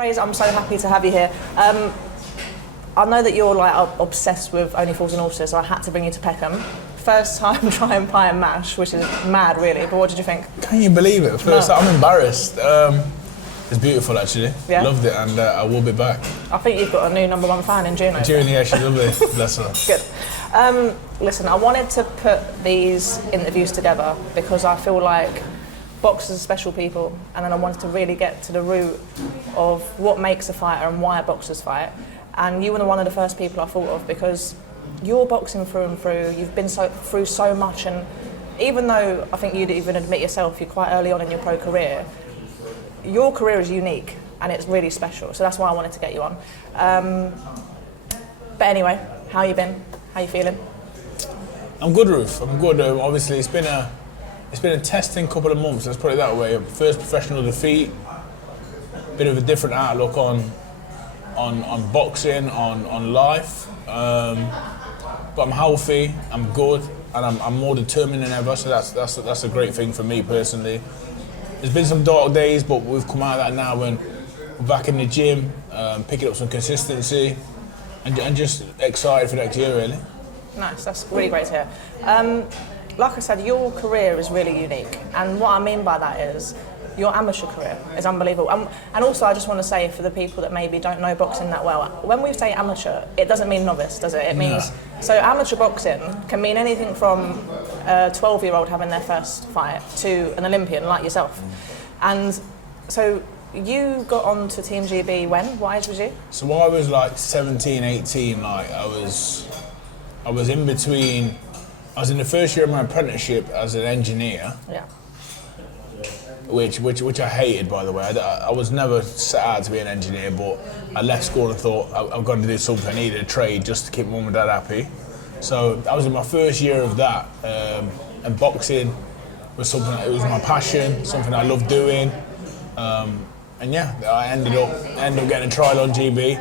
Frazer, I'm so happy to have you here. I know that you're like obsessed with Only Fools and Horses, so I had to bring you to Peckham. First time trying pie and mash, which is mad really, but what did you think? Can you believe it? First, I'm embarrassed. It's beautiful actually. Yeah. Loved it, and I will be back. I think you've got a new #1 fan in Juno. Yeah, she's lovely. Bless her. Good. Listen, I wanted to put these interviews together because I feel like boxers are special people, and then I wanted to really get to the root of what makes a fighter and why boxers fight. And you were one of the first people I thought of because you're boxing through and through. You've been through so much, and even though I think you'd even admit yourself you're quite early on in your pro career, your career is unique and it's really special. So that's why I wanted to get you on. But anyway, how you been? How you feeling? I'm good, Ruth. I'm good. Obviously, it's been a testing couple of months. Let's put it that way. First professional defeat. Bit of a different outlook on boxing, on life. But I'm healthy. I'm good, and I'm more determined than ever. So that's a great thing for me personally. There's been some dark days, but we've come out of that now and we're back in the gym, picking up some consistency, and just excited for next year, really. Nice, that's really great to hear. Like I said, your career is really unique, and what I mean by that is your amateur career is unbelievable. And also, I just want to say for the people that maybe don't know boxing that well, when we say amateur, it doesn't mean novice, does it? It means, so amateur boxing can mean anything from a 12-year-old having their first fight to an Olympian like yourself. And so you got on to Team GB when? What age was you? So I was like 17, 18, like I was in between, I was in the first year of my apprenticeship as an engineer. Yeah. Which I hated, by the way. I was never set out to be an engineer, but I left school and thought I've got to do something. I needed a trade just to keep mum and dad happy. So I was in my first year of that, and boxing was something. It was my passion, something I loved doing, and yeah, I ended up getting a trial on GB.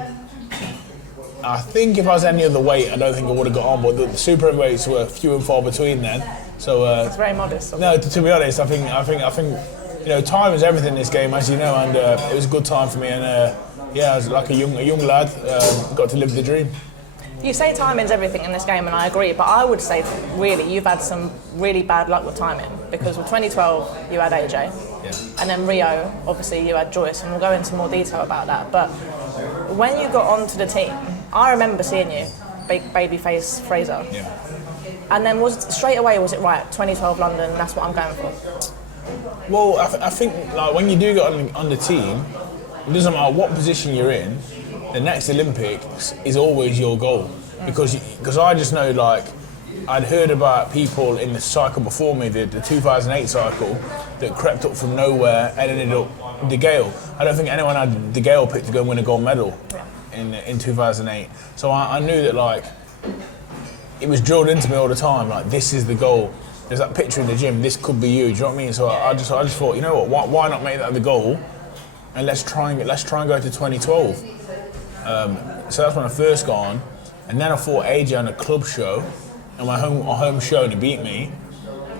I think if I was any other weight, I don't think I would have got on, but the super heavyweights were few and far between then. So it's very modest. No, to be honest, I think. You know, time is everything in this game, as you know, and it was a good time for me. And yeah, I was like a young lad, got to live the dream. You say timing is everything in this game, and I agree. But I would say, really, you've had some really bad luck with timing because with 2012 you had AJ, and then Rio, obviously you had Joyce, and we'll go into more detail about that. But when you got onto the team, I remember seeing you, big babyface Frazer, and then straight away was it right? 2012 London, that's what I'm going for. Well, I think like when you do get on the team, it doesn't matter what position you're in, the next Olympics is always your goal. Because I just know, like, I'd heard about people in the cycle before me, the 2008 cycle, that crept up from nowhere and ended up De Gale. I don't think anyone had De Gale picked to go and win a gold medal in 2008. So I knew that, like, it was drilled into me all the time, like, this is the goal. There's that picture in the gym, this could be you, do you know what I mean? So I just thought, you know what, why not make that the goal? And let's try and go to 2012. So that's when I first got on. And then I fought AJ on a club show, on my home show, and he beat me.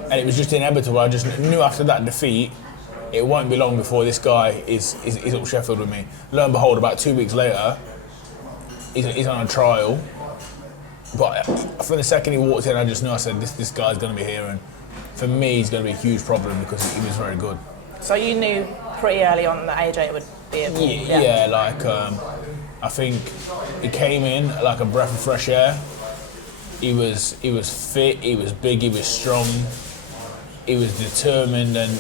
And it was just inevitable. I just knew after that defeat, it won't be long before this guy is up Sheffield with me. Lo and behold, about 2 weeks later, he's on a trial. But from the second he walked in, I just knew, I said, this guy's going to be here, and for me, he's going to be a huge problem because he was very good. So you knew pretty early on that AJ would be a... Yeah, like, I think he came in like a breath of fresh air. He was fit, he was big, he was strong, he was determined, and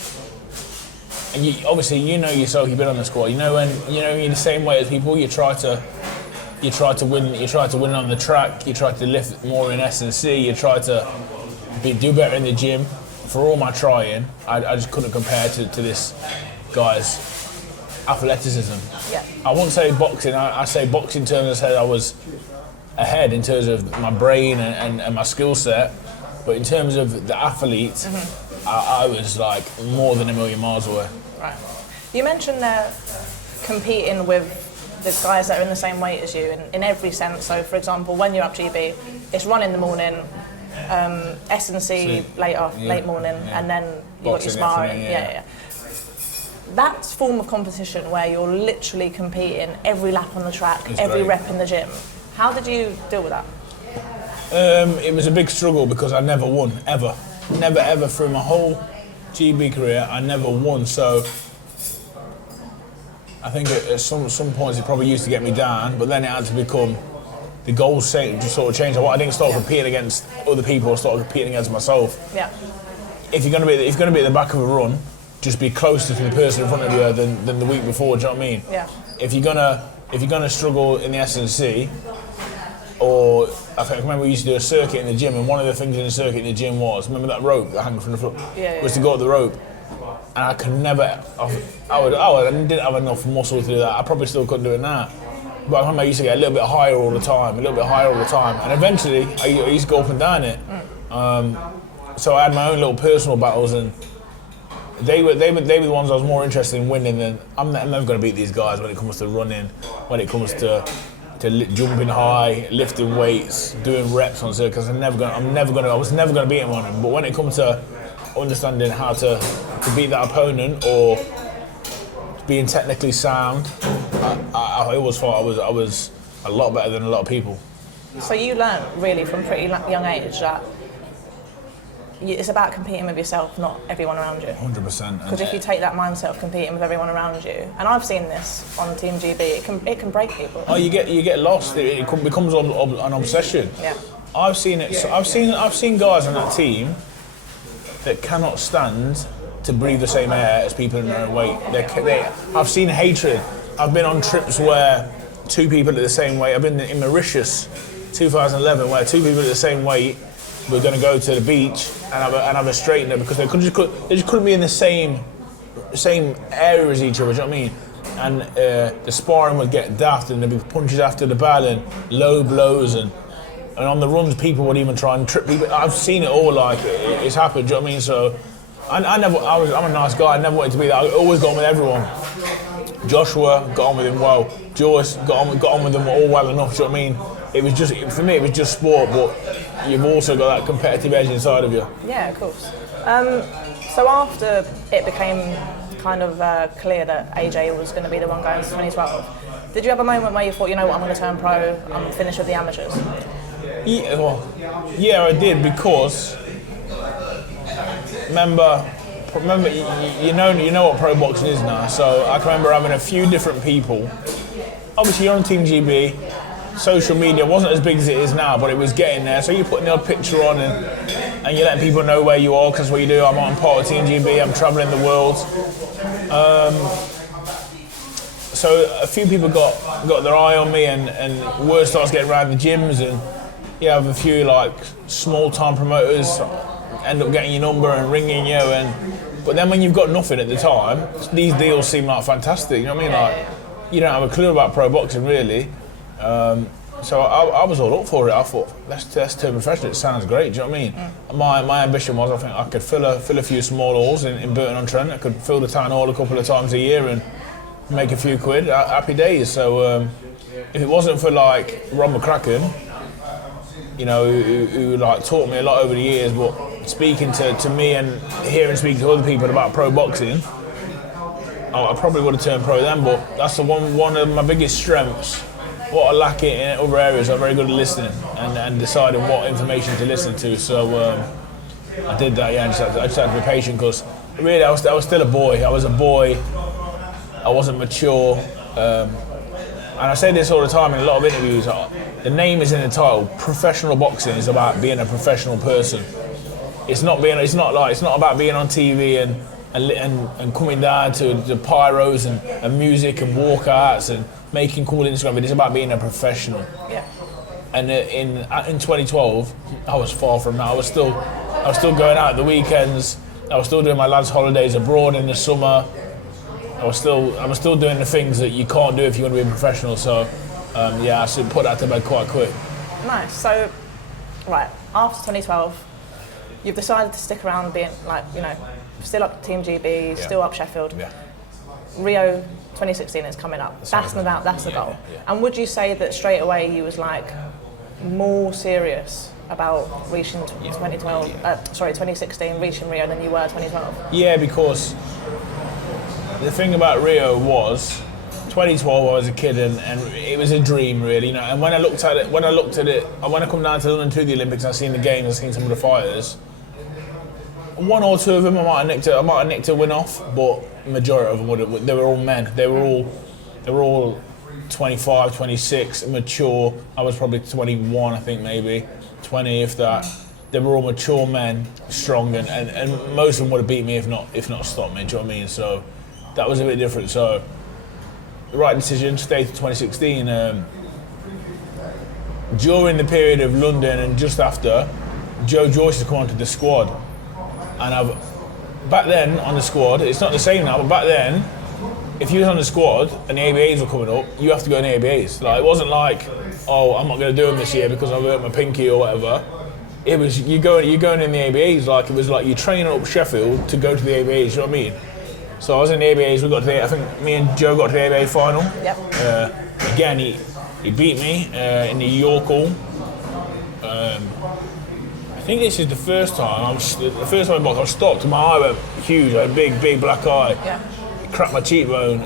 you, obviously, you know yourself, you've been on the squad, you know in the same way as people, you try to win on the track, you try to lift more in S&C, you try to do better in the gym. For all my trying, I just couldn't compare to this guy's athleticism. Yeah. I won't say boxing, I say boxing in terms of I was ahead in terms of my brain and my skill set, but in terms of the athlete, I was like more than a million miles away. Right. You mentioned competing with the guys that are in the same weight as you in every sense. So, for example, when you're up GB, it's run in the morning, S&C late morning, and then you got your sparring. that form of competition where you're literally competing every lap on the track, It's every great. rep in the gym, how did you deal with that? It was a big struggle because I never won, ever. Never, ever through my whole GB career, I never won. So I think at some points it probably used to get me down, but then it had to become, the goals just sort of changed. I didn't start competing against other people, I started competing against myself. Yeah. If you're going to be at the back of a run, just be closer to the person in front of you than the week before, do you know what I mean? Yeah. If you're gonna struggle in the S&C, or I remember we used to do a circuit in the gym, and one of the things in the circuit in the gym was, remember that rope that hung from the floor? Yeah. Was to go up the rope, and I could never. I didn't have enough muscle to do that. I probably still couldn't do it now. But I remember I used to get a little bit higher all the time, and eventually I used to go up and down it. So I had my own little personal battles, and they were the ones I was more interested in winning than. I'm never going to beat these guys when it comes to running, when it comes to jumping high, lifting weights, doing reps on circuits. I was never going to beat him on them. But when it comes to understanding how to beat that opponent or being technically sound, I was a lot better than a lot of people. So you learnt really from pretty young age that it's about competing with yourself, not everyone around you. 100%. Because if you take that mindset of competing with everyone around you, and I've seen this on Team GB, it can break people. Oh, you get lost. It becomes an obsession. Yeah. I've seen it. So I've seen guys on that team that cannot stand to breathe the same air as people in their own weight. I've seen hatred. I've been on trips where two people at the same weight. I've been in Mauritius, 2011, where two people at the same weight were going to go to the beach and have a straightener because they just couldn't be in the same area as each other. Do you know what I mean? And the sparring would get daft, and there'd be punches after the bell and low blows, and on the runs people would even try and trip people. I've seen it all. Like it's happened. Do you know what I mean? So I'm a nice guy. I never wanted to be that. I always got on with everyone. Joshua, got on with him well. Joyce, got on with them all well enough. Do you know what I mean? It was just, for me, it was just sport, but you've also got that competitive edge inside of you. Yeah, of course. So after it became kind of clear that AJ was going to be the one going to 2012, did you have a moment where you thought, you know what, I'm going to turn pro, I'm finished with the amateurs? Yeah, I did, because remember, you know what pro boxing is now. So I can remember having a few different people. Obviously, you're on Team GB. Social media wasn't as big as it is now, but it was getting there. So you're putting your picture on and you're letting people know where you are, because what you do, I'm part of Team GB, I'm travelling the world. So a few people got their eye on me, and word starts getting around the gyms, and you have a few like small time promoters end up getting your number and ringing you, but then when you've got nothing at the time, these deals seem like fantastic. You know what I mean? Like you don't have a clue about pro boxing really. So I was all up for it. I thought, let's turn professional. It sounds great. Do you know what I mean? My ambition was, I think I could fill a few small halls in Burton-on-Trent. I could fill the town hall a couple of times a year and make a few quid. Happy days. So if it wasn't for like Ron McCracken, you know, who like taught me a lot over the years, but speaking to me and speaking to other people about pro boxing, I probably would have turned pro then. But that's one of my biggest strengths. What I lack in other areas, I'm very good at listening and deciding what information to listen to. So I did that, yeah. I just had to be patient, because really I was still a boy. I was a boy. I wasn't mature. And I say this all the time in a lot of interviews. The name is in the title. Professional boxing is about being a professional person. It's not about being on TV and coming down to the pyros and music and walkouts and making cool Instagram videos. It's about being a professional. Yeah. And in 2012, I was far from that. I was still going out at the weekends. I was still doing my lads' holidays abroad in the summer. I was still doing the things that you can't do if you want to be a professional. So I should put that to bed quite quick. Nice. So, right, after 2012, you've decided to stick around being like, you know, still up Team GB, still up Sheffield. Yeah. Rio 2016 is coming up. That's the goal. Yeah. And would you say that straight away you was like more serious about reaching 2016, reaching Rio than you were 2012? Yeah, because the thing about Rio was 2012. I was a kid, and it was a dream, really. You know, and when I looked at it, when I come down to London to the Olympics, I seen the games, I seen some of the fighters. One or two of them, I might have nicked a win off, but majority of them they were all men. They were all 25, 26, mature. I was probably 21, I think, maybe 20, if that. They were all mature men, strong, and most of them would have beat me if not stopped me. Do you know what I mean? So that was a bit different. So the right decision. Stayed to 2016. During the period of London and just after, Joe Joyce has come onto the squad. And back then on the squad, it's not the same now, but back then, if you was on the squad and the ABAs were coming up, you have to go in the ABAs. Like, it wasn't like, oh, I'm not going to do them this year because I've hurt my pinky or whatever. It was, you're going in the ABAs, like, it was like you're training up Sheffield to go to the ABAs, you know what I mean? So I was in the ABAs, I think me and Joe got to the ABA final. Yep. Again, he beat me in the York Hall. I think this is the first time I boxed, I was stopped and my eye went huge, I had a big black eye. Yeah. It cracked my cheekbone.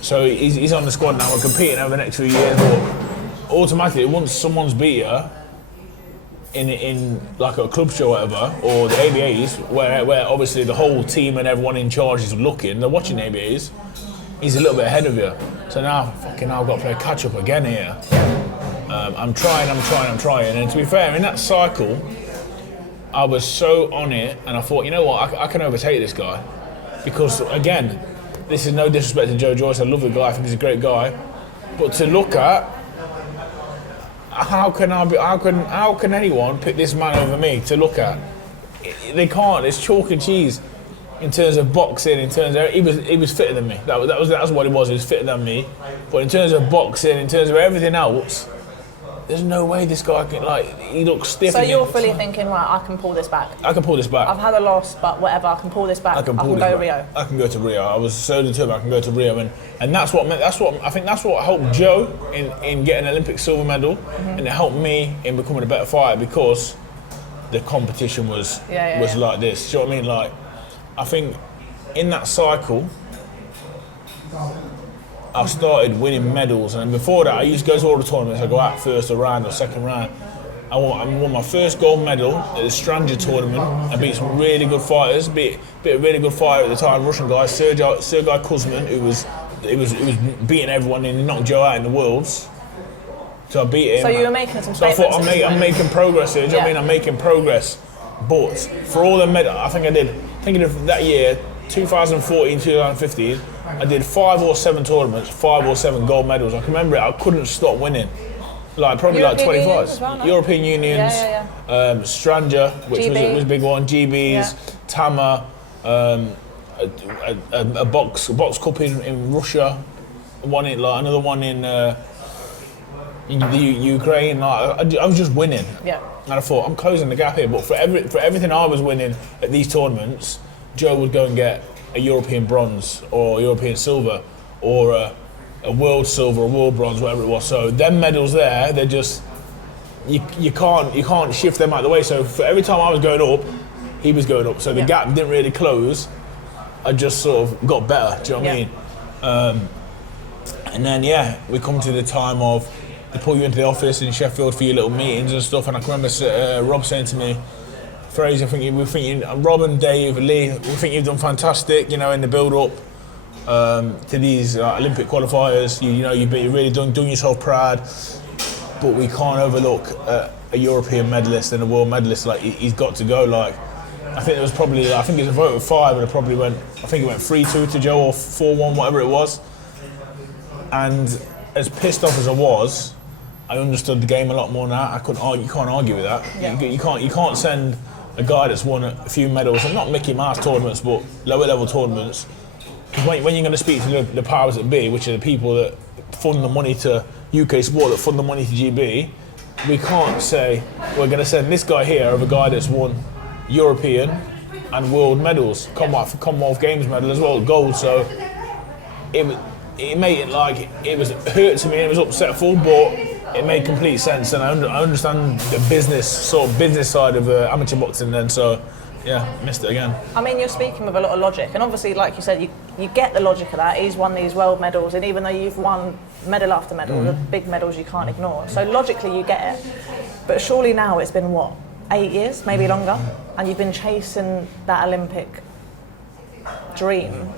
So he's on the squad now, we're competing over the next few years, but automatically once someone's beat you in like a club show or whatever, or the ABAs, where obviously the whole team and everyone in charge is looking, they're watching the ABAs, he's a little bit ahead of you. So now, I've got to play catch up again here. I'm trying, and to be fair, in that cycle, I was so on it, and I thought, you know what, I can overtake this guy, because again, this is no disrespect to Joe Joyce. I love the guy. I think he's a great guy, but to look at, how can anyone pick this man over me? To look at, they can't. It's chalk and cheese in terms of boxing. In terms of he was fitter than me. That's what it was. He was fitter than me, but in terms of boxing, in terms of everything else. There's no way this guy can, he looks stiff. So you're fully thinking, right, I can pull this back. I can pull this back. I've had a loss, but whatever, I can pull this back. I can go Rio. I can go to Rio. I was so determined I can go to Rio, and that's what helped Joe in getting an Olympic silver medal, and it helped me in becoming a better fighter because the competition was like this. Do you know what I mean? Like, I think in that cycle, I started winning medals, and before that I used to go to all the tournaments. I go out first round or second round. I won my first gold medal at the Stranger tournament. I beat some really good fighters, beat a really good fighter at the time, Russian guy, Sergei Kuzmin, who was beating everyone and he knocked Joe out in the Worlds. So I beat him. So you were making some statements. So I thought I'm making progress here. Do you know what I mean? I'm making progress. But for all the medals, I think that year, 2014, 2015, I did 5 or 7 tournaments, 5 or 7 gold medals. I can remember it, I couldn't stop winning. Probably European 25. Well, no? European Unions, Stranger, which was a big one, GBs, Tama, a box cup in Russia, another one in the Ukraine. I was just winning. Yeah. And I thought, I'm closing the gap here, but for everything I was winning at these tournaments, Joe would go and get a European bronze or a European silver or a world silver, a world bronze, whatever it was. So them medals there, they're just you can't shift them out of the way. So for every time I was going up, he was going up. So the gap didn't really close. I just sort of got better. Do you know what I mean? And then we come to the time of they pull you into the office in Sheffield for your little meetings and stuff. And I can remember Rob saying to me, Frazer, Rob and Dave, Lee, we think you've done fantastic, in the build-up to these Olympic qualifiers. You've really done yourself proud, but we can't overlook a European medalist and a world medalist. He's got to go. I think it was a vote of 5, and it went 3-2 to Joe or 4-1, whatever it was. And as pissed off as I was, I understood the game a lot more now. You can't argue with that. Yeah. You can't send a guy that's won a few medals, and not Mickey Mouse tournaments, but lower level tournaments. Because when you're going to speak to the powers that be, which are the people that fund the money to UK sport, that fund the money to GB, we can't say we're going to send this guy here over a guy that's won European and world medals, Commonwealth Games medal as well, gold. So it made it was hurt to me, and it was upsetful, but it made complete sense, and I understand the business side of amateur boxing then. So Yeah, missed it again. I mean, you're speaking with a lot of logic, and obviously, like you said, you get the logic of that. He's won these world medals, and even though you've won medal after medal, the big medals you can't ignore. So logically, you get it. But surely now it's been, what, 8 years, maybe longer, and you've been chasing that Olympic dream.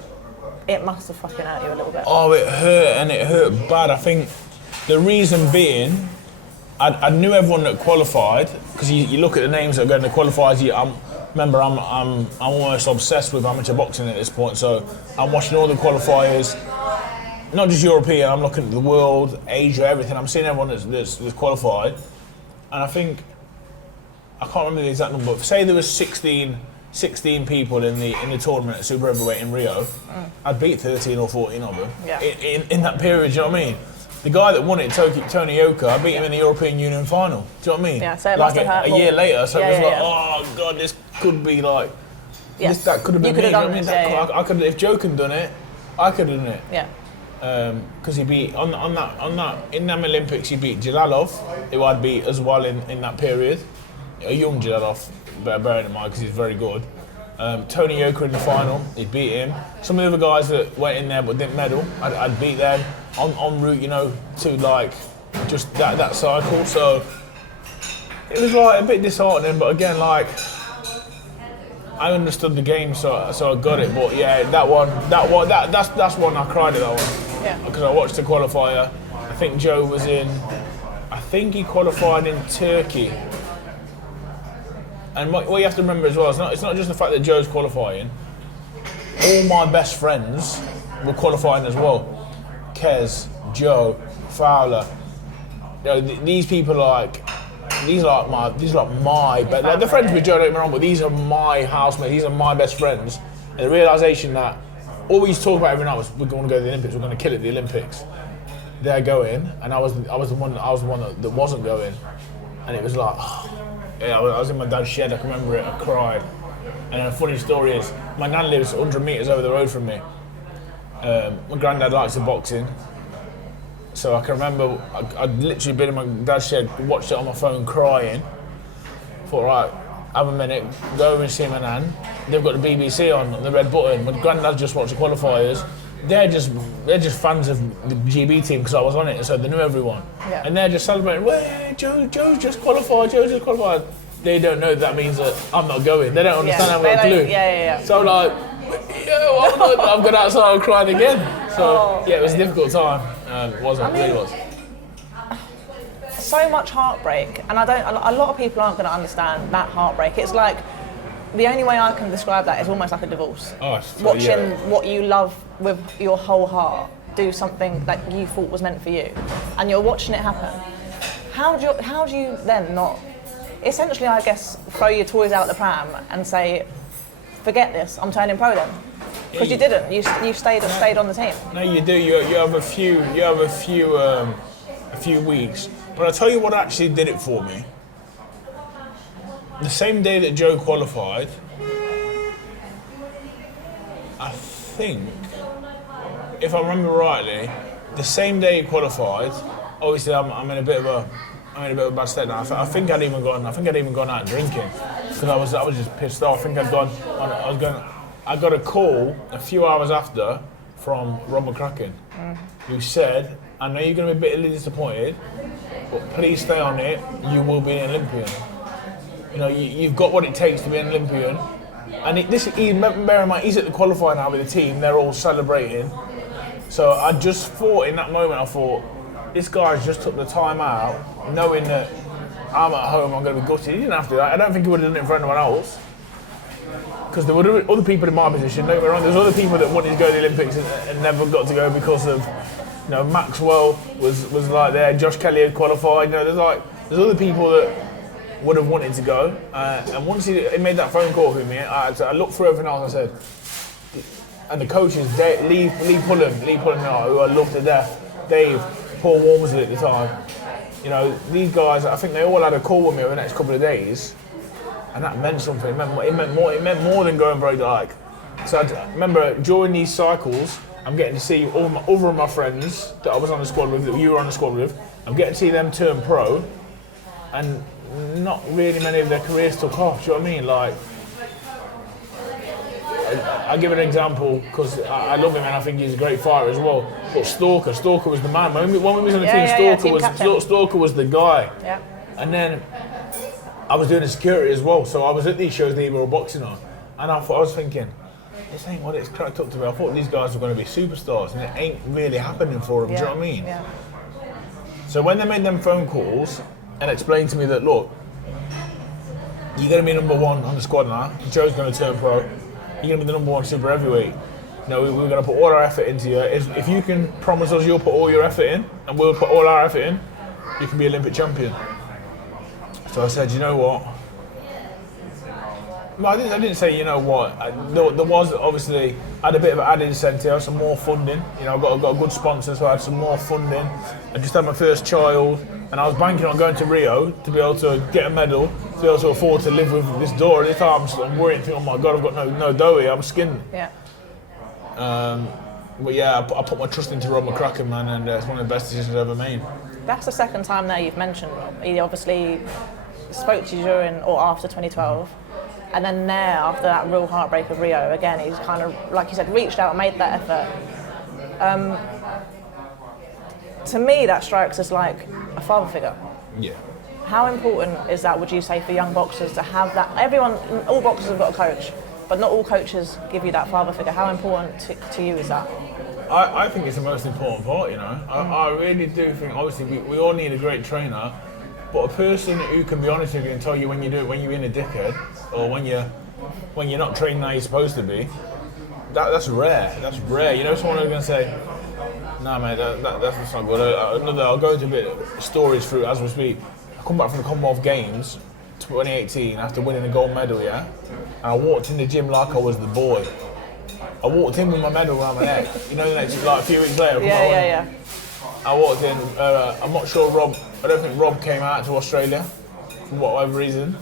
It must have fucking hurt you a little bit. Oh, it hurt, and it hurt bad. I think the reason being, I knew everyone that qualified, because you look at the names that are going to qualifiers. I'm almost obsessed with amateur boxing at this point, so I'm watching all the qualifiers, not just European, I'm looking at the world, Asia, everything. I'm seeing everyone that's qualified, and I think, I can't remember the exact number, but say there was 16 people in the tournament at super heavyweight in Rio, I'd beat 13 or 14 of them in that period, do you know what I mean? The guy that won it, Tony Yoka, I beat him in the European Union final. Do you know what I mean? Yeah, so it like must have hurt a year later, so it was like, yeah. oh god, this could be like, Yes. that could have been You me. could have Do you know done what I mean? this, I could, if Joe had done it, I could have done it. Yeah. Because he beat on that in them Olympics, he beat Jalalov, who I'd beat as well in that period. A young Jalalov, bearing in mind because he's very good. Tony Yoka in the final, he beat him. Some of the other guys that went in there but didn't medal, I'd beat them en route, you know, to like just that cycle. So it was like a bit disheartening, but again, like I understood the game, so I got it. But yeah, that's one I cried at that one. Yeah. Because I watched the qualifier. I think Joe was in. I think he qualified in Turkey. And what you have to remember as well, it's not just the fact that Joe's qualifying. All my best friends were qualifying as well. Kez, Joe, Fowler. You know, these people these are my best. Like, they're friends with Joe, don't get me wrong, but these are my housemates. These are my best friends. And the realization that all we used to talk about every night was we're going to go to the Olympics. We're going to kill it at the Olympics. They're going, and I was the one that wasn't going, and it was like. Yeah, I was in my dad's shed, I can remember it, I cried. And a funny story is, my nan lives 100 metres over the road from me. My granddad likes the boxing. So I can remember, I'd literally been in my dad's shed, watched it on my phone crying. Thought, right, have a minute, go over and see my nan. They've got the BBC on, the red button. My granddad just watched the qualifiers. They're just fans of the GB team because I was on it, so they knew everyone. Yeah. And they're just celebrating, well, Joe's just qualified, They don't know that means that I'm not going. They don't understand how I'm glue. Yeah. So I'm like, I'm going outside and crying again. So yeah, it was a difficult time. It wasn't, it really was. So much heartbreak, and a lot of people aren't going to understand that heartbreak. It's like, the only way I can describe that is almost like a divorce. Watching what you love with your whole heart do something that you thought was meant for you, and you're watching it happen. How do you then not, essentially, I guess, throw your toys out the pram and say, forget this, I'm turning pro then? Because you didn't. You stayed on the team. No, you do. You have a few weeks. But I'll tell you what actually did it for me. The same day that Joe qualified, I think, if I remember rightly, the same day he qualified. Obviously, I'm in a bit of a bad state now. I think I'd even gone out drinking because I was just pissed off. I got a call a few hours after from Rob McCracken, who said, "I know you're going to be bitterly disappointed, but please stay on it. You will be an Olympian. You know, you've got what it takes to be an Olympian." And bear in mind, he's at the qualifier now with the team. They're all celebrating. So I just thought in that moment, this guy's just took the time out, knowing that I'm at home, I'm going to be gutted. He didn't have to do that. I don't think he would have done it for anyone else. Because there were other people in my position. Don't get me wrong, there's other people that wanted to go to the Olympics and never got to go because of, you know, Maxwell was like there, Josh Kelly had qualified. You know, there's other people that would have wanted to go. And once he made that phone call with me, I looked through everything else. I said, and the coaches, Lee Pullen, who I love to death, Dave, Paul Walmsley at the time. You know, these guys, I think they all had a call with me over the next couple of days, and that meant something. It meant more than going very like. So I remember during these cycles, I'm getting to see all of my friends that I was on the squad with, that you were on the squad with. I'm getting to see them turn pro, and not really many of their careers took off. Do you know what I mean? Like, I give an example because I love him and I think he's a great fighter as well. But Stalker was the man. When we was on the team, Stalker was the guy. Yeah. And then I was doing the security as well, so I was at these shows that they were boxing on, and I was thinking, this ain't what it's cracked up to be. I thought these guys were going to be superstars, and it ain't really happening for them. Do you know what I mean? Yeah. So when they made them phone calls and explained to me that, look, you're going to be number one on the squad now. Joe's going to turn pro. You're going to be the number one super heavyweight. You know, we're going to put all our effort into you. If you can promise us you'll put all your effort in, and we'll put all our effort in, you can be Olympic champion. So I said, you know what? No, I didn't say, you know what. There was obviously, I had a bit of an added incentive, some more funding. You know, I got a good sponsor, so I had some more funding. I just had my first child, and I was banking on going to Rio to be able to get a medal, to be able to afford to live with this daughter. At this time, I'm worrying, thinking, oh my God, I've got no dough here, I'm skinned. Yeah. But yeah, I put my trust into Rob McCracken, man, and it's one of the best decisions I've ever made. That's the second time now you've mentioned Rob. He obviously spoke to you during or after 2012. And then there, after that real heartbreak of Rio, again, he's kind of, like you said, reached out and made that effort. To me, that strikes as like a father figure. Yeah. How important is that, would you say, for young boxers to have that? All boxers have got a coach, but not all coaches give you that father figure. How important to you is that? I think it's the most important part, you know. I really do think, obviously, we all need a great trainer, but a person who can be honest with you and tell you when you do it, when you're in a dickhead, or when you're not trained how you're supposed to be, that's rare. That's rare. You know, someone who's going to say, "Nah, mate, that's not good." I'll go into a bit of stories through as we speak. I come back from the Commonwealth Games 2018 after winning a gold medal, yeah, and I walked in the gym like I was the boy. I walked in with my medal around my neck. You know, like a few weeks later. Yeah. I walked in. I'm not sure Rob. I don't think Rob came out to Australia for whatever reason.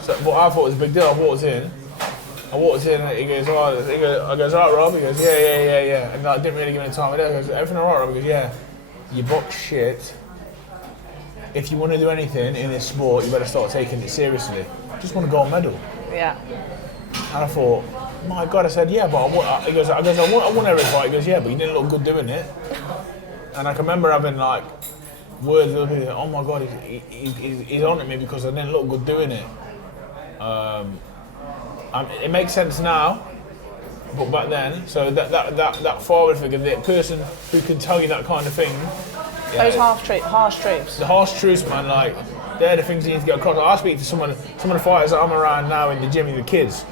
So what I thought was a big deal. I walked in and he goes, oh, I goes, all right, Rob? He goes, yeah. And I didn't really give him the time of day. I goes, everything all right, Rob? He goes, yeah. You box shit. If you want to do anything in this sport, you better start taking it seriously. I just want a gold medal. Yeah. And I thought, my God, I said, yeah, but I want every fight. He goes, yeah, but you didn't look good doing it. And I can remember having like words of, oh my God, he's on at me because I didn't look good doing it. It makes sense now, but back then, so that forward figure, the person who can tell you that kind of thing. Yeah, those harsh truths. The harsh truths, man, like, they're the things you need to get across. I speak to some of the fighters that I'm around now in the gym, the kids.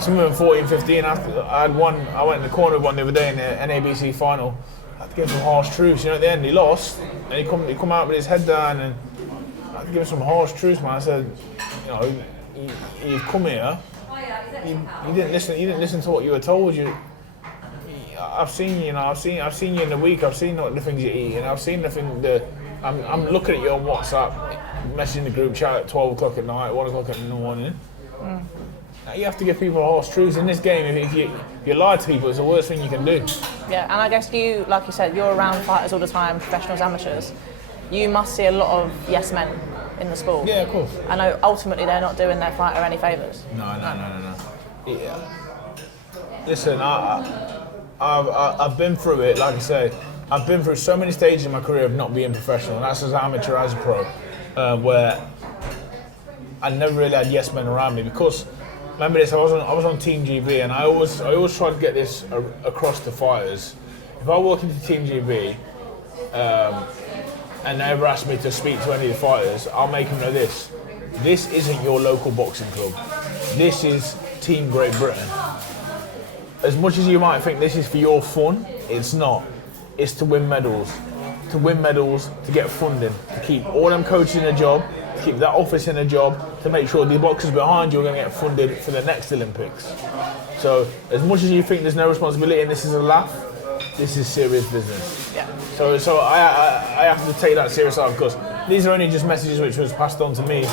Some of them 14, 15. I went in the corner with one the other day in the NABC final. I had to give him some harsh truths. You know, at the end he lost, and he come out with his head down, and I had to give him some harsh truths, man. I said, you know, you've come here. You didn't listen. You didn't listen to what you were told. I've seen you in the week. I've seen the things you eat, and I've seen the thing. I'm looking at you on WhatsApp, messaging the group chat at 12 o'clock at night, 1 o'clock in the morning. Now, you have to give people harsh truths in this game. If you lie to people, it's the worst thing you can do. Yeah, and I guess you, like you said, you're around fighters all the time, professionals, amateurs. You must see a lot of yes men in the sport. Yeah, of course. I know ultimately they're not doing their fighter any favours. No. Yeah. Listen, I've been through it. Like I say, I've been through so many stages in my career of not being professional. And that's as amateur as a pro, where I never really had yes men around me because. Remember this? I was on Team GB, and I always try to get this across to fighters. If I walk into Team GB, and they ever ask me to speak to any of the fighters, I'll make them know this. This isn't your local boxing club. This is Team Great Britain. As much as you might think this is for your fun, it's not. It's to win medals. To win medals, to get funding, to keep all them coaches in a job, to keep that office in a job, to make sure the boxers behind you are going to get funded for the next Olympics. So, as much as you think there's no responsibility and this is a laugh, this is serious business. Yeah. So I have to take that seriously because these are only just messages which was passed on to me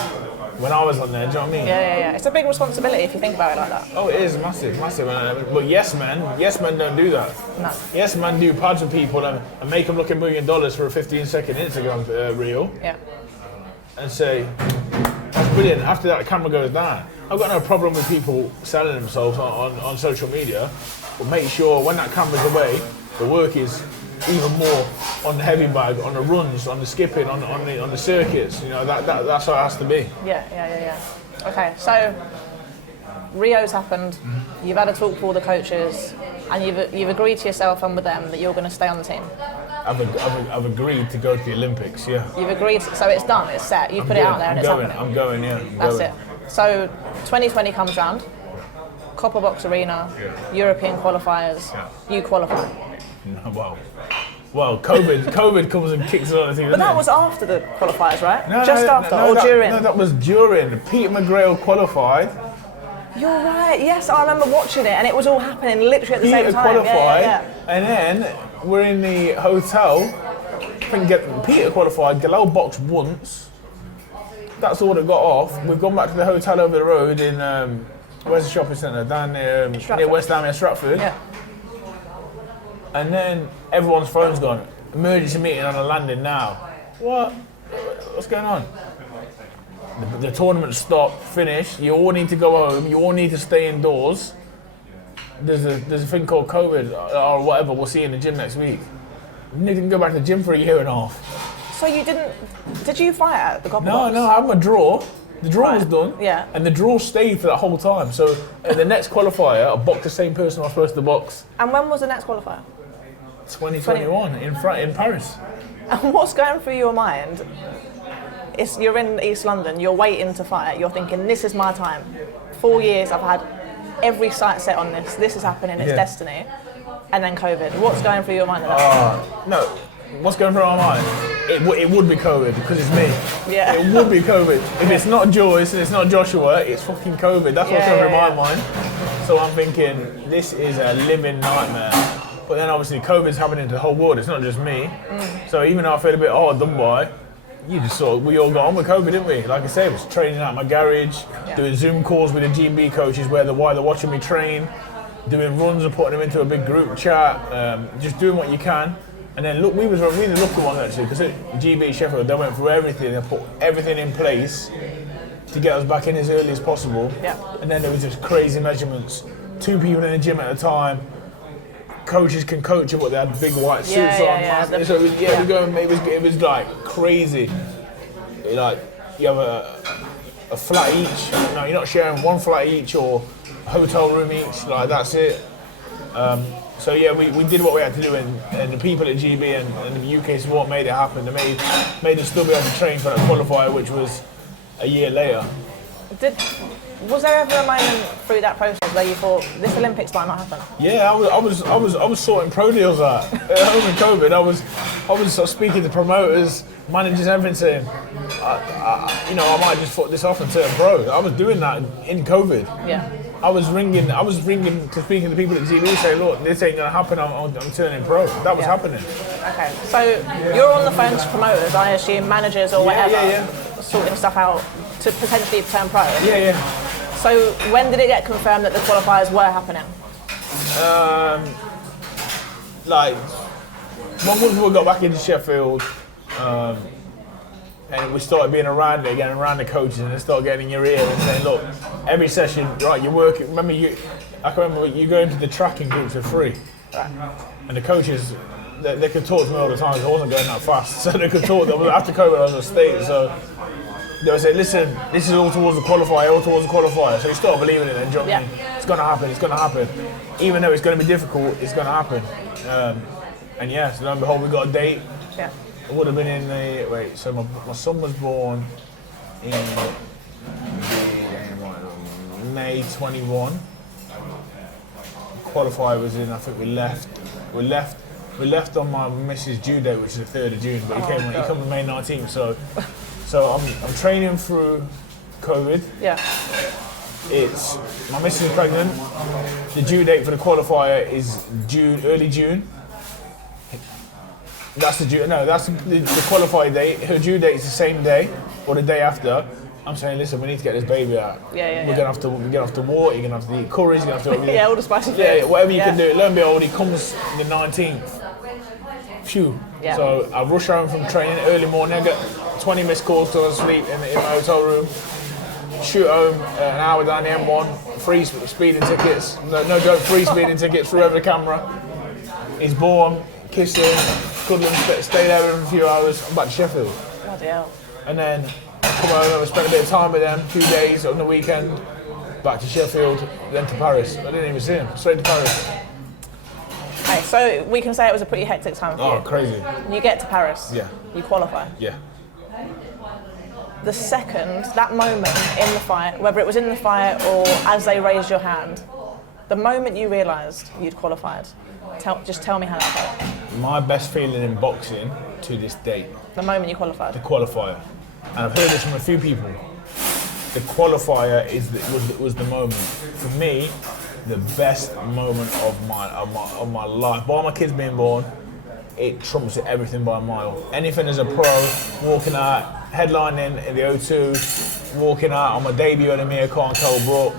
when I was on there. Do you know what I mean? Yeah. It's a big responsibility if you think about it like that. Oh, it is massive. But yes men don't do that. No. Yes men do pads with people and make them look $1 million for a 15-second Instagram reel. Yeah. And say, that's brilliant. After that, the camera goes down. I've got no problem with people selling themselves on social media, but make sure when that camera's away, the work is even more on the heavy bag, on the runs, on the skipping, on the circuits. You know, that's how it has to be. Yeah. Okay, so Rio's happened. You've had a talk with all the coaches, and you've agreed to yourself and with them that you're going to stay on the team. I've agreed to go to the Olympics. Yeah. You've agreed, so it's done. It's set. You put it out there, and it's happening. I'm going. Yeah. That's it. So 2020 comes round. Copper Box Arena, European qualifiers. You qualify. Well, COVID comes and kicks on everything. But that was after the qualifiers, right? During? No, that was during. Peter McGrail qualified. You're right. Yes, I remember watching it, and it was all happening literally at the same time. Peter qualified, yeah. And then we're in the hotel. Peter qualified. Galal boxed once. That's all that got off. We've gone back to the hotel over the road in where's the shopping centre? Down near West Ham in Stratford. Yeah. And then everyone's phone's gone. Emergency meeting on a landing now. What? What's going on? The tournament stopped, finished. You all need to go home. You all need to stay indoors. There's a thing called COVID or whatever. We'll see you in the gym next week. You didn't go back to the gym for a year and a half. So you didn't? Did you fight at the Copper Box? No. I had my draw. The draw was done. Yeah. And the draw stayed for that whole time. So at the next qualifier, I boxed the same person I was supposed to box. And when was the next qualifier? 2021 in Paris. And what's going through your mind? You're in East London, you're waiting to fight, you're thinking, this is my time. 4 years I've had every sight set on this is happening, it's destiny. And then COVID. What's going through your mind at that? No, what's going through my mind? It would be COVID because it's me. Yeah. It would be COVID. If it's not Joyce and it's not Joshua, it's fucking COVID. That's what's going through my mind. So I'm thinking, this is a living nightmare. But then obviously COVID's happening to the whole world, it's not just me. So even though I feel a bit hard done by, we all got on with COVID, didn't we? Like I say, I was training out my garage, doing Zoom calls with the GB coaches while they're watching me train, doing runs and putting them into a big group chat, just doing what you can. And then look, we was a really lucky one actually, because at GB Sheffield, they went through everything, they put everything in place to get us back in as early as possible. Yeah. And then there was just crazy measurements, 2 people in the gym at a time. Coaches can coach you, but they had big white suits on. So it was like crazy. Like you have a flat each. No, you're not sharing one flat each or a hotel room each. Like that's it. So yeah, we did what we had to do, and the people at GB and the UK support made it happen. They made us still be able to train for that qualifier, which was a year later. Was there ever a moment through that process where you thought this Olympics might not happen? Yeah, I was sorting pro deals out. Over COVID, I was sort of speaking to promoters, managers, everything, saying, I might just put this off and turn pro. I was doing that in COVID. Yeah. I was ringing to speaking to people at GB saying, look, this ain't gonna happen. I'm turning pro. That was happening. Okay, so you're on the phone to promoters, I assume, managers or whatever, sorting stuff out to potentially turn pro. Yeah. So when did it get confirmed that the qualifiers were happening? Once we got back into Sheffield, and we started being around it again, around the coaches, and they started getting in your ear and saying, look, every session, right, you're working. I can remember you go into the tracking groups for free, right. And the coaches, they could talk to me all the time because I wasn't going that fast, so they could talk. After COVID, I was on stage, so. They would say, listen, this is all towards the qualifier, So you start believing it then, do you know what I mean? It's going to happen. Even though it's going to be difficult, it's going to happen. And so lo and behold, we got a date. Yeah. It would have been in so my son was born in May 21. Qualifier was in, I think we left on my missus' due date, which is the 3rd of June, but he came on May 19th, So I'm training through COVID. Yeah. It's my missus is pregnant. The due date for the qualifier is early June. That's the qualifier date. Her due date is the same day or the day after. I'm saying, listen, we need to get this baby out. We're gonna have to walk. You're gonna have to eat curries. You're gonna have to all the spicy food. Yeah, whatever you can do. Lo and behold, he comes the 19th. Phew. Yeah. So I rush home from training early morning. I get 20 missed calls till I sleep in my hotel room. shoot home an hour down the M1, free speeding tickets, no joke, free speeding tickets through over the camera. He's born, kiss him, cuddle him, stay there with him for a few hours. I'm back to Sheffield. Bloody hell. And then come home, I spent a bit of time with them, 2 days on the weekend, back to Sheffield, then to Paris. I didn't even see him, straight to Paris. Okay, so we can say it was a pretty hectic time for you. Oh, crazy. You get to Paris. Yeah. You qualify. Yeah. The second, that moment in the fight, whether it was in the fight or as they raised your hand, the moment you realised you'd qualified, just tell me how that felt. My best feeling in boxing to this date. The moment you qualified. The qualifier. And I've heard this from a few people. The qualifier was the moment. For me, the best moment of my life. By my kids being born, it trumps everything by a mile. Anything as a pro, walking out, headlining in the O2, walking out on my debut at Amir Khan Brook,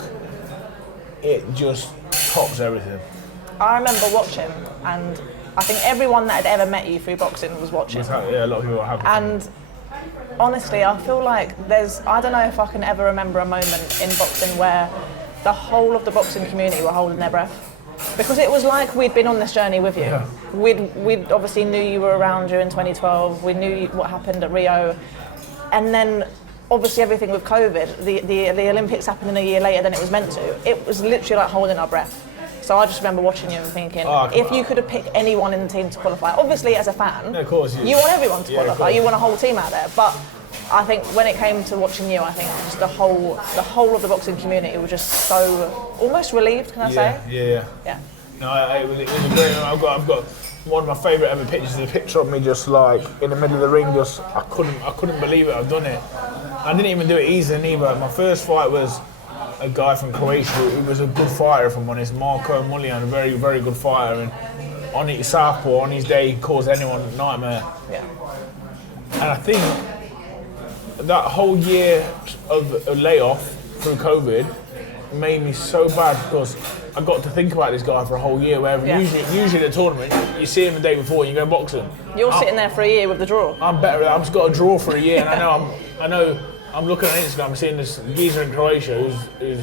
it just tops everything. I remember watching, and I think everyone that had ever met you through boxing was watching. Yeah, a lot of people are happy. And honestly, I feel like I don't know if I can ever remember a moment in boxing where the whole of the boxing community were holding their breath. Because it was like we'd been on this journey with you. Yeah. We'd obviously knew you were around during 2012, we knew what happened at Rio, and then obviously everything with COVID, the Olympics happening a year later than it was meant to. It was literally like holding our breath. So I just remember watching you and thinking, if you could have picked anyone in the team to qualify, obviously as a fan, of course you want everyone to qualify, you want a whole team out there, but I think when it came to watching you, I think just the whole of the boxing community was just so almost relieved. Can I say? Yeah. No, it was a great. I've got one of my favourite ever pictures. Is a picture of me just like in the middle of the ring. Just I couldn't believe it. I've done it. I didn't even do it easy either. My first fight was a guy from Croatia who was a good fighter, if I'm honest. Marko Muljan, a very very good fighter, and on his southpaw on his day he caused anyone a nightmare. Yeah. And I think that whole year of a layoff through COVID made me so bad because I got to think about this guy for a whole year. Where usually at a tournament, you see him the day before and you go boxing. You're sitting there for a year with the draw. I'm better. I've just got a draw for a year, and I know. I'm looking on Instagram. I'm seeing this geezer in Croatia who's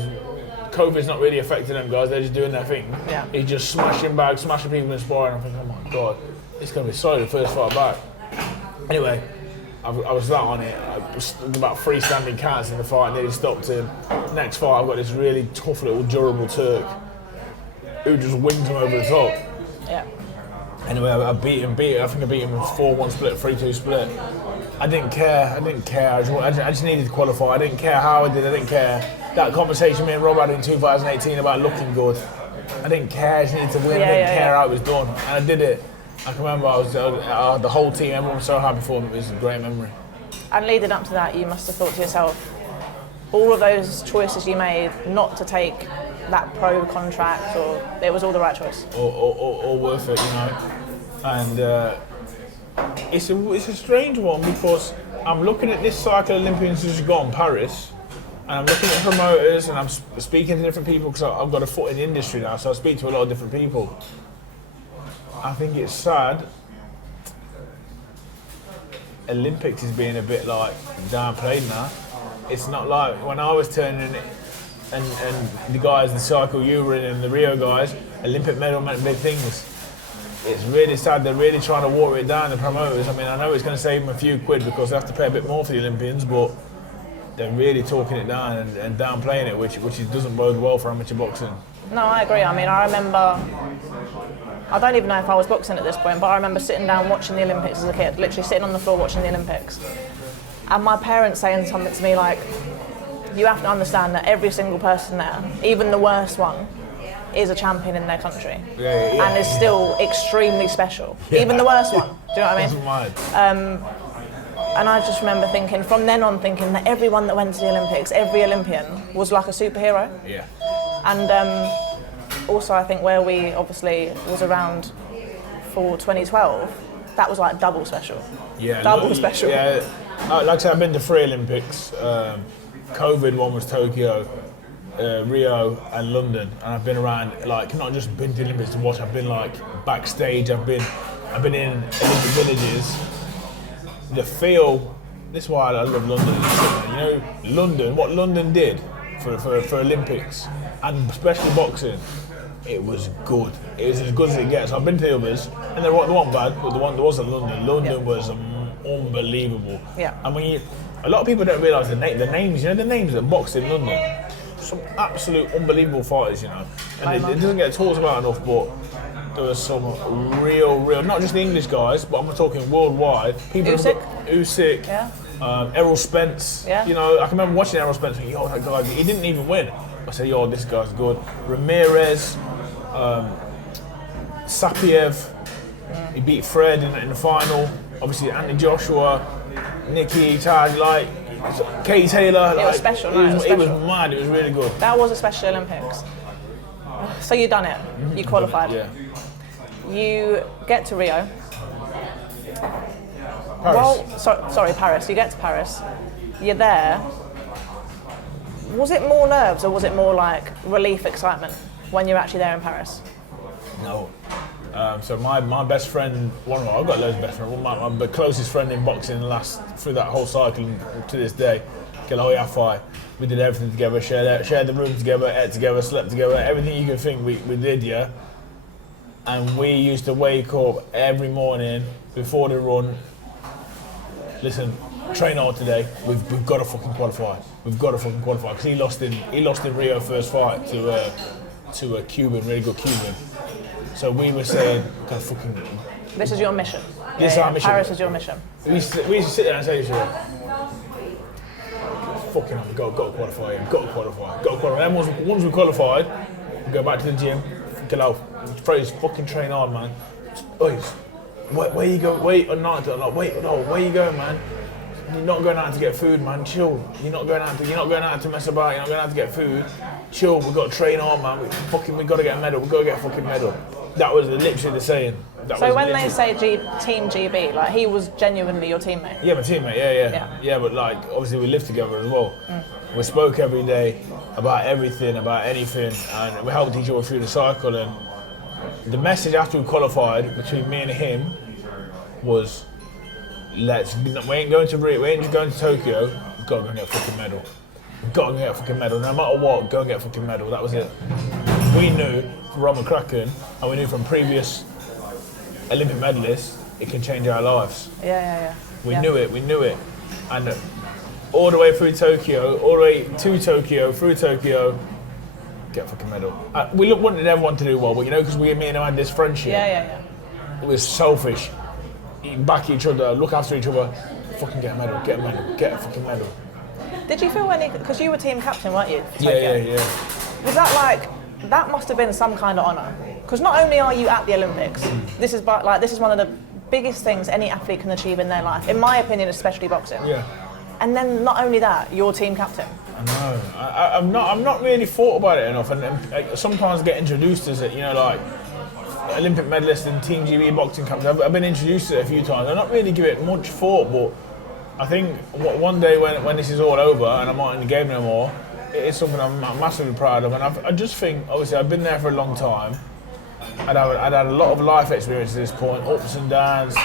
COVID's not really affecting them guys. They're just doing their thing. Yeah. He's just smashing bags, smashing people in sparring. I'm thinking, oh my god, it's gonna be sorry the first fight back. Anyway. I was that on it. I was about 3 standing counts in the fight, nearly stopped him. Next fight, I've got this really tough little durable Turk who just wings him over the top. Yeah. Anyway, I beat him. I think I beat him in 4-1 split, 3-2 split. I didn't care. I just needed to qualify. I didn't care how I did. I didn't care. That conversation me and Rob had in 2018 about looking good. I didn't care. I just needed to win. I didn't care how it was done, and I did it. I can remember the whole team, everyone was so happy for him. It was a great memory. And leading up to that, you must have thought to yourself, all of those choices you made not to take that pro contract, or it was all the right choice? All worth it, you know. And it's a strange one because I'm looking at this cycle of Olympians who's gone Paris, and I'm looking at promoters and I'm speaking to different people because I've got a foot in the industry now, so I speak to a lot of different people. I think it's sad. Olympics is being a bit like downplayed now. It's not like when I was turning it and the guys, the cycle you were in and the Rio guys, Olympic medal meant big things. It's really sad. They're really trying to water it down, the promoters. I mean, I know it's going to save them a few quid because they have to pay a bit more for the Olympians, but they're really talking it down and downplaying it, which doesn't bode well for amateur boxing. No, I agree. I mean, I remember, I don't even know if I was boxing at this point, but I remember sitting down watching the Olympics as a kid, literally sitting on the floor watching the Olympics. And my parents saying something to me like, you have to understand that every single person there, even the worst one, is a champion in their country. Yeah. And is still extremely special. Yeah. Even the worst one. Do you know what I mean? And I just remember thinking, from then on, thinking that everyone that went to the Olympics, every Olympian, was like a superhero. Yeah. And also, I think where we obviously was around for 2012, that was like double special. Yeah. Double special. Yeah. Like I said, I've been to 3 Olympics. COVID one was Tokyo, Rio and London, and I've been around, like, not just been to the Olympics to watch, I've been like backstage, I've been in Olympic villages. The feel this is why I love London. You know, London, what London did for Olympics, and especially boxing, it was good. It was as good as it gets. I've been to the others, and they weren't bad, but the one that was at London, was unbelievable. Yeah. And a lot of people don't realise the names, you know, the names that boxed in London. Some absolute unbelievable fighters, you know. And it doesn't get talked about enough, but there was some real, not just the English guys, but I'm talking worldwide. Usyk, yeah. Errol Spence. Yeah. You know, I can remember watching Errol Spence thinking, yo, that guy, he didn't even win. I said, yo, this guy's good. Ramirez, Sapiev, he beat Fred in the final. Obviously, Anthony Joshua, Nicky, Taj, like, Katie Taylor. It was special, it was mad, it was really good. That was a Special Olympics. So you done it, you qualified. Yeah. You get to Rio. Paris. Well, sorry, Paris. You get to Paris. You're there. Was it more nerves or was it more like relief, excitement when you're actually there in Paris? No. So my best friend, I've got loads of best friends. My closest friend in boxing through that whole cycle to this day, Kelohi Afai. We did everything together, shared the room together, ate together, slept together, everything you can think we did, yeah. And we used to wake up every morning before the run. Listen, train hard today. We've got to fucking qualify. We've got to fucking qualify because he lost in Rio first fight to a Cuban, really good Cuban. So we were saying, God, fucking. This is your mission. This is our mission. Paris is your mission. We used to sit there and say, fucking hell, we've got to qualify. And then once we qualified, we go back to the gym. Get out. Frazer, fucking train hard, man. Oi, where you go? Wait at night. I'm like, wait, no, where you going, man? You're not going out to get food, man. Chill. You're not going out to mess about. You're not going out to get food. Chill. We've got to train hard, man. We got to get a medal. We've got to get a fucking medal. That was literally the saying. So when they say Team GB, like he was genuinely your teammate? Yeah, my teammate. Yeah. But like, obviously we lived together as well. We spoke every day about everything, about anything, and we helped each other through the cycle. And the message after we qualified between me and him was, we ain't going to Rio, we ain't just going to Tokyo, we've got to go and get a fucking medal. We've got to go get a fucking medal, no matter what, go and get a fucking medal, that was it. We knew from Roman Kraken, and we knew from previous Olympic medalists, it can change our lives. Yeah. We knew it. And all the way through Tokyo, all the way to Tokyo, through Tokyo, get a fucking medal. We wanted everyone to do well, but you know, because me and him had this friendship. Yeah. It was selfish. Back each other, look after each other, fucking get a medal, get a fucking medal. Did you feel because you were team captain, weren't you? Tokyo? Yeah. Was that like, that must have been some kind of honour? Because not only are you at the Olympics, this is one of the biggest things any athlete can achieve in their life, in my opinion, especially boxing. Yeah. And then not only that, you're team captain. I know. I've not really thought about it enough, and I sometimes get introduced as it, you know, like Olympic medalist and Team GB boxing captain. I've been introduced to it a few times. I've not really given it much thought, but I think one day when this is all over and I'm not in the game no more, it is something I'm massively proud of. And I just think, obviously, I've been there for a long time. I'd had a lot of life experience at this point, ups and downs,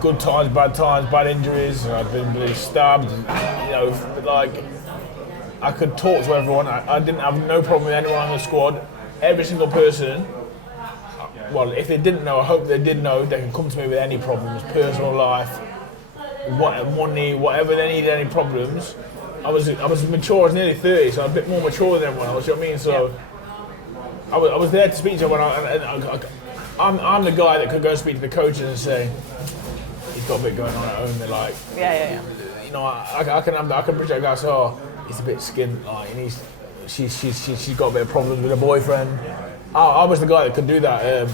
good times, bad injuries. I'd been stabbed, you know, like I could talk to everyone. I didn't have no problem with anyone on the squad. Every single person. Well, if they didn't know, I hope they did know. They can come to me with any problems, personal life, money, whatever they needed, any problems. I was mature. I was nearly 30, so I'm a bit more mature than everyone else. You know what I mean? So I was there to speak to everyone. I'm the guy that could go speak to the coaches and say, he's got a bit going on at home. They're like, Yeah. You know, I can bridge that guy. So he's a bit skint. Like, she's got a bit of problems with her boyfriend. I was the guy that could do that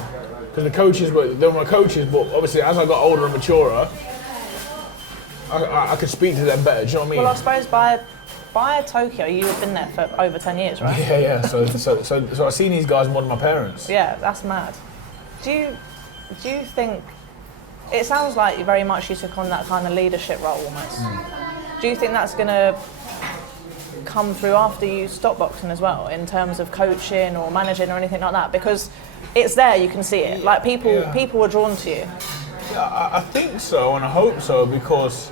because the coaches they were my coaches, but obviously as I got older and maturer, I could speak to them better. Do you know what I mean? Well, I suppose by Tokyo, you had been there for over 10 years, right? Yeah. So I've seen these guys more than my parents. Yeah, that's mad. Do you think? It sounds like very much you took on that kind of leadership role almost. Do you think that's going to come through after you stop boxing as well, in terms of coaching or managing or anything like that? Because it's there, you can see it. Like people are drawn to you. Yeah, I think so, and I hope so, because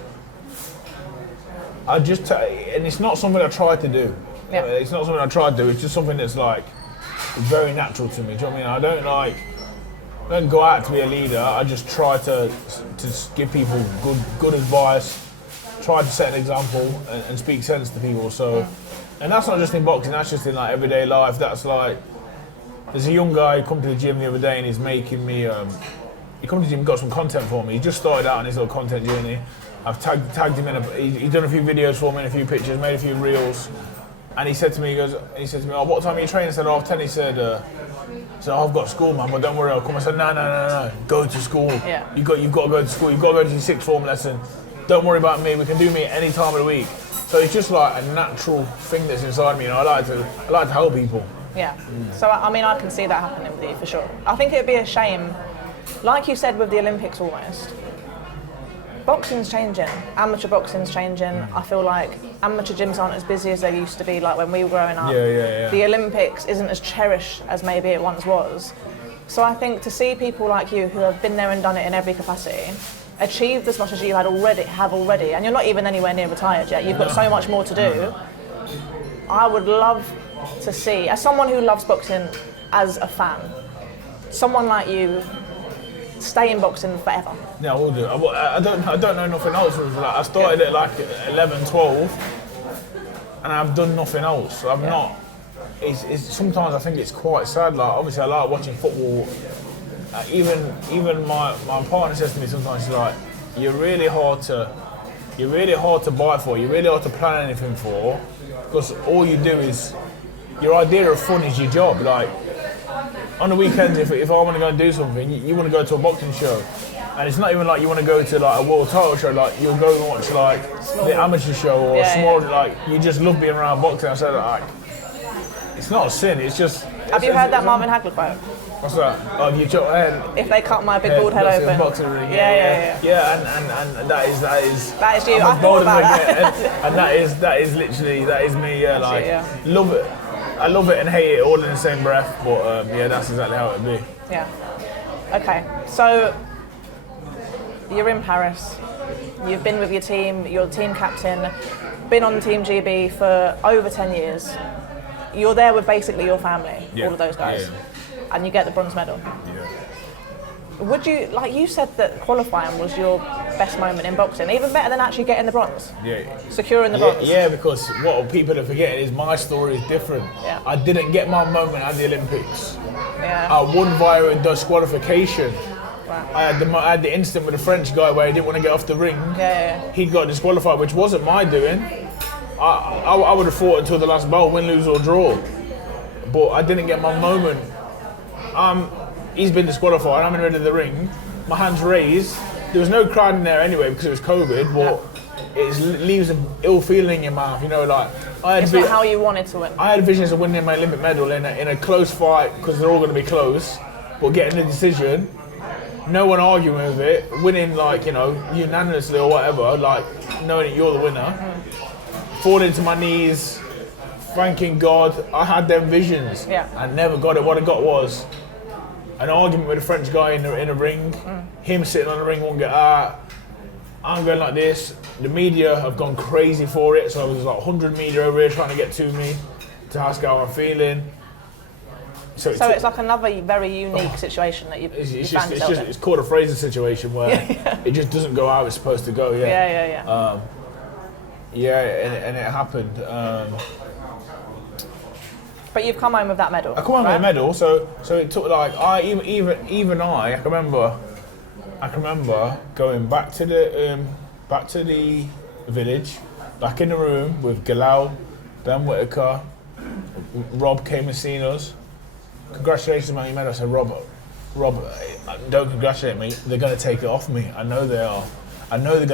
and it's not something I try to do. Yeah. It's not something I try to do. It's just something that's like very natural to me. Do you know what I mean? I don't go out to be a leader. I just try to give people good advice. Try to set an example and speak sense to people. So, and that's not just in boxing. That's just in like everyday life. That's like, there's a young guy who come to the gym the other day and he's making me. He come to the gym, got some content for me. He just started out on his little content journey. I've tagged him in. He's done a few videos for me, and a few pictures, made a few reels. And he said to me, "Oh, what time are you training?" I said, "Oh, 10." He said, "Oh, I've got school, man, but don't worry, I'll come." I said, No. Go to school. Yeah. You've got to go to school. You've got to go to your sixth form lesson. Don't worry about me. We can do me any time of the week." So it's just like a natural thing that's inside me. I like to help people. Yeah. So I mean, I can see that happening with you for sure. I think it'd be a shame, like you said with the Olympics, almost. Boxing's changing. Amateur boxing's changing. I feel like amateur gyms aren't as busy as they used to be, like when we were growing up. Yeah. The Olympics isn't as cherished as maybe it once was. So I think to see people like you who have been there and done it in every capacity, achieved as much as you have already, and you're not even anywhere near retired yet. You've got so much more to do. I would love to see, as someone who loves boxing as a fan, someone like you stay in boxing forever. Yeah, I will do. I don't know nothing else. I started at like 11, 12, and I've done nothing else. I've not. It's sometimes I think it's quite sad. Like obviously I like watching football. Even my partner says to me sometimes, she's like, you're really hard to buy for. You're really hard to plan anything for, because all you do is, your idea of fun is your job. Like on the weekends, if I want to go and do something, you want to go to a boxing show, and it's not even like you want to go to like a world title show. Like you'll go and watch like the amateur show or small. Like you just love being around boxing. I said like, it's not a sin. It's just. Have you heard that Marvin Hagler quote? What's that? Oh, you if they cut my big bald head open. Boxing ring. Yeah. And that is. That is you. I thought about that. And that is literally me. Yeah, that's like it, love it. I love it and hate it all in the same breath. But that's exactly how it'd be. Yeah. Okay. So you're in Paris. You've been with your team. You're team captain. Been on Team GB for over 10 years. You're there with basically your family. All of those guys. Yeah. And you get the bronze medal. Yeah. Would you, like you said that qualifying was your best moment in boxing, even better than actually getting the bronze? Yeah. Securing the bronze? Yeah, because what people are forgetting is my story is different. Yeah. I didn't get my moment at the Olympics. Yeah. I won via a disqualification. Right. I had the incident with a French guy where he didn't want to get off the ring. Yeah. He got disqualified, which wasn't my doing. I would have fought until the last bell, win, lose or draw. But I didn't get my moment. He's been disqualified, I'm in the middle of the ring, my hand's raised. There was no crowd in there anyway because it was COVID, but it leaves an ill feeling in your mouth, you know, like... It's not how you wanted to win. I had visions of winning my Olympic medal in a close fight, because they're all going to be close, but getting the decision, no one arguing with it, winning like, you know, unanimously or whatever, like knowing that you're the winner, falling to my knees, thanking God. I had them visions. Yeah. I never got it. What I got was an argument with a French guy in a ring, him sitting on the ring, won't get out. I'm going like this. The media have gone crazy for it, so there's like 100 media over here trying to get to me to ask how I'm feeling. So it's like another very unique situation that you found yourself in. It's called a Frazer situation where it just doesn't go how it's supposed to go. Yeah. And it happened. But you've come home with that medal. I come home with a medal, so it took like I can remember going back to the village, back in the room with Galal, Ben Whitaker, Rob came and seen us. Congratulations on your medal. I said, Rob, don't congratulate me. They're going to take it off me. I know they are. I know they're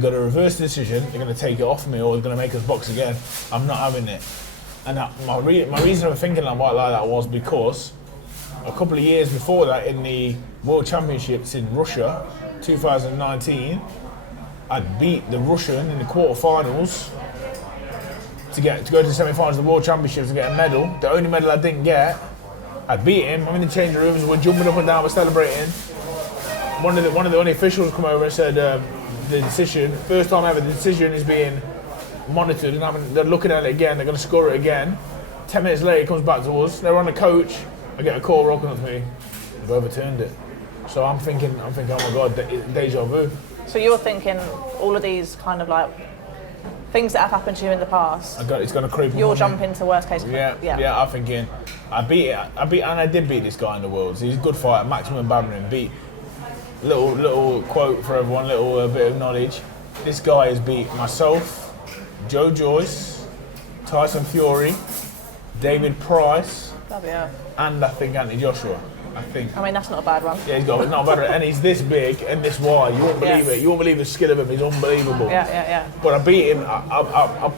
going to reverse the decision. They're going to take it off me, or they're going to make us box again. I'm not having it. And my reason for thinking like that was because a couple of years before that, in the World Championships in Russia, 2019, I'd beat the Russian in the quarterfinals to go to the semi-finals of the World Championships and get a medal. The only medal I didn't get, I beat him. I'm in the changing rooms, we're jumping up and down, we're celebrating. One of the only officials come over and said, the decision. First time ever, the decision is being monitored, and they're looking at it again. They're going to score it again. 10 minutes later, it comes back to us. They're on the coach. I get a call rocking up to me. They've overturned it. So I'm thinking, oh my God, deja vu. So you're thinking all of these kind of like things that have happened to you in the past. It's going to creep up. You're jumping to worst case. Yeah. I'm thinking, I did beat this guy in the Worlds. He's a good fighter, Maximum Badminton. Beat. Little quote for everyone, little bit of knowledge. This guy has beat myself, Joe Joyce, Tyson Fury, David Price, and I think Anthony Joshua. I mean, that's not a bad one. Yeah, he's got not bad, and he's this big and this wide. You won't believe it. You won't believe the skill of him. He's unbelievable. Yeah. But I beat him. I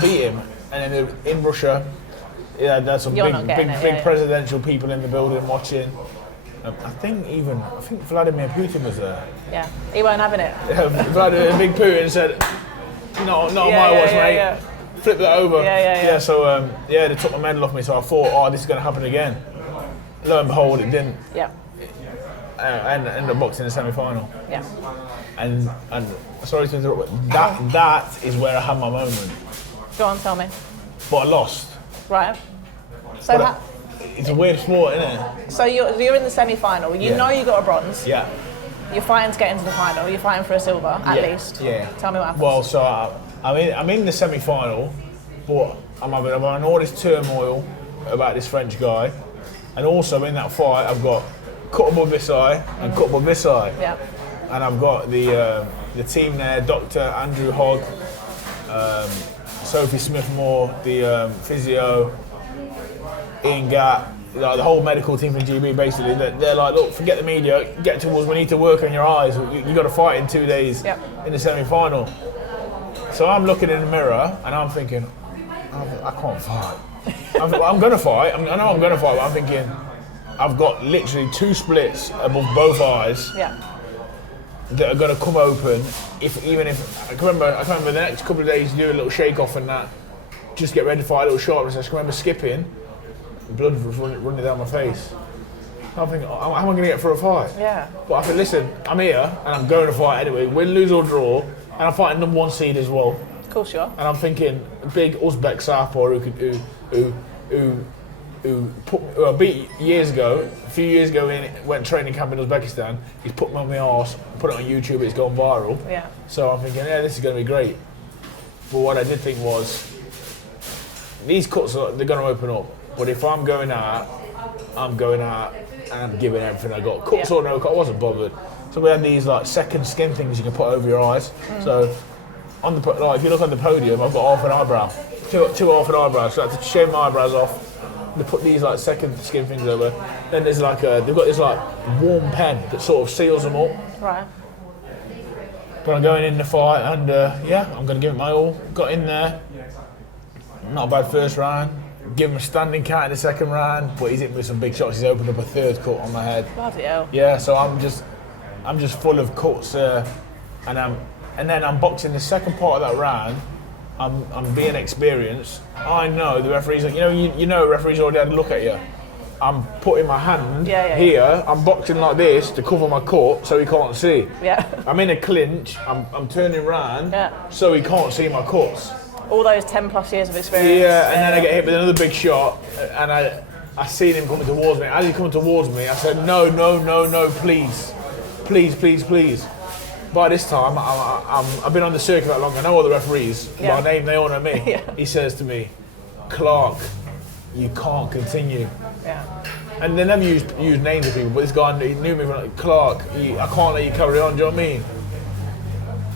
beat him, and then in Russia, there's some big presidential people in the building watching. I think Vladimir Putin was there. Yeah, he weren't having it. Vladimir Big Putin said, "No, on my watch, mate. Yeah. Flip that over." Yeah. So they took my medal off me. So I thought, this is going to happen again. Lo and behold, it didn't. Yeah. And ended up boxing in the semi-final. Yeah. And sorry to interrupt, but that is where I had my moment. Go on, tell me. But I lost. Right. So it's a weird sport, isn't it? So you're in the semi-final. You know you got a bronze. Yeah. You're fighting to get into the final. You're fighting for a silver, at least. Yeah. Tell me what happens. Well, so I'm in the semi-final, but I'm having all this turmoil about this French guy. And also in that fight, I've got cut above this eye and cut above this eye. Yeah. And I've got the team there, Dr. Andrew Hogg, Sophie Smith-Moore, the physio, Ian Gatt, like the whole medical team from GB basically. They're like, look, forget the media, get to us, we need to work on your eyes. You got to fight in 2 days in the semi-final. So I'm looking in the mirror and I'm thinking, I can't fight. I'm going to fight. I know I'm going to fight, but I'm thinking I've got literally 2 splits above both eyes that are going to come open. Even if I can remember the next couple of days to do a little shake off and that, just get ready to fight a little sharpness. I can remember skipping, blood was running down my face. I'm thinking, how am I going to get for a fight? Yeah. But I think, listen, I'm here and I'm going to fight anyway. Win, lose or draw, and I'm fighting number 1 seed as well. Of course you are. And I'm thinking, big Uzbek southpaw who I beat years ago. A few years ago, went training camp in Uzbekistan. He's put me on my arse, put it on YouTube. It's gone viral. Yeah. So I'm thinking, this is going to be great. But what I did think was, these cuts they're going to open up. But if I'm going out and I'm giving everything I got. Cuts or no cut, I wasn't bothered. So we had these like second skin things you can put over your eyes. So on if you look on the podium, I've got half an eyebrow, two half an eyebrows. So I had to shave my eyebrows off. They put these like second skin things over. Then there's like they've got this like warm pen that sort of seals them up. Right. But I'm going in the fight and I'm going to give it my all. Got in there. Not a bad first round. Give him a standing count in the second round, but he's hit me with some big shots. He's opened up a third cut on my head. Bloody hell. Yeah, so I'm just full of cuts, and then I'm boxing the second part of that round. I'm being experienced. I know the referees. You know, referees already had a look at you. I'm putting my hand here. I'm boxing like this to cover my cut so he can't see. Yeah. I'm in a clinch. I'm turning round so he can't see my cuts. All those 10 plus years of experience. Yeah, and then I get hit with another big shot, and I seen him coming towards me. As he coming towards me, I said, no, please. By this time, I've been on the circuit that long. I know all the referees by name. They all know me. Yeah. He says to me, Clarke, you can't continue. Yeah. And they never used names of people, but this guy he knew me from like, Clarke, I can't let you carry on. Do you know what I mean?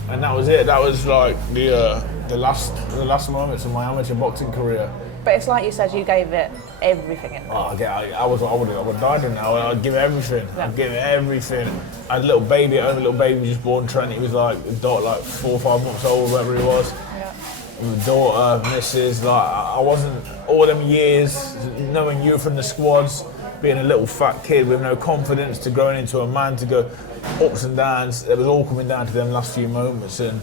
And that was it. That was like the last moments of my amateur boxing career. But it's like you said, you gave it everything in there. I would have died in there. I'd give it everything. Yeah. I'd give it everything. I had a little baby at home, a little baby just born, Trent. He was like 4 or 5 months old, whatever he was. Yeah. My daughter, Mrs. I wasn't all them years knowing you from the squads, being a little fat kid with no confidence to growing into a man, to go ups and downs. It was all coming down to them last few moments. And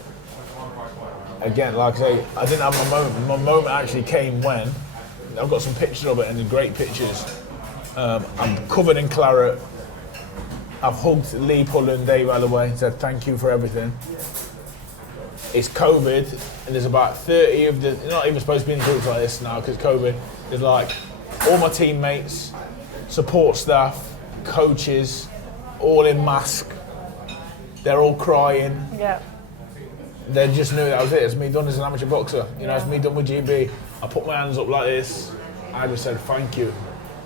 again, like I say, I didn't have my moment. My moment actually came when I've got some pictures of it, and they're great pictures. I'm covered in claret. I've hugged Lee Pullen and Dave Alloway and said thank you for everything. It's COVID, and there's about 30 of the, they're not even supposed to be in groups like this now because COVID. There's like all my teammates, support staff, coaches, all in mask. They're all crying. Yeah. They just knew that was it. It's me done as an amateur boxer. You know, it's me done with GB. I put my hands up like this. I just said thank you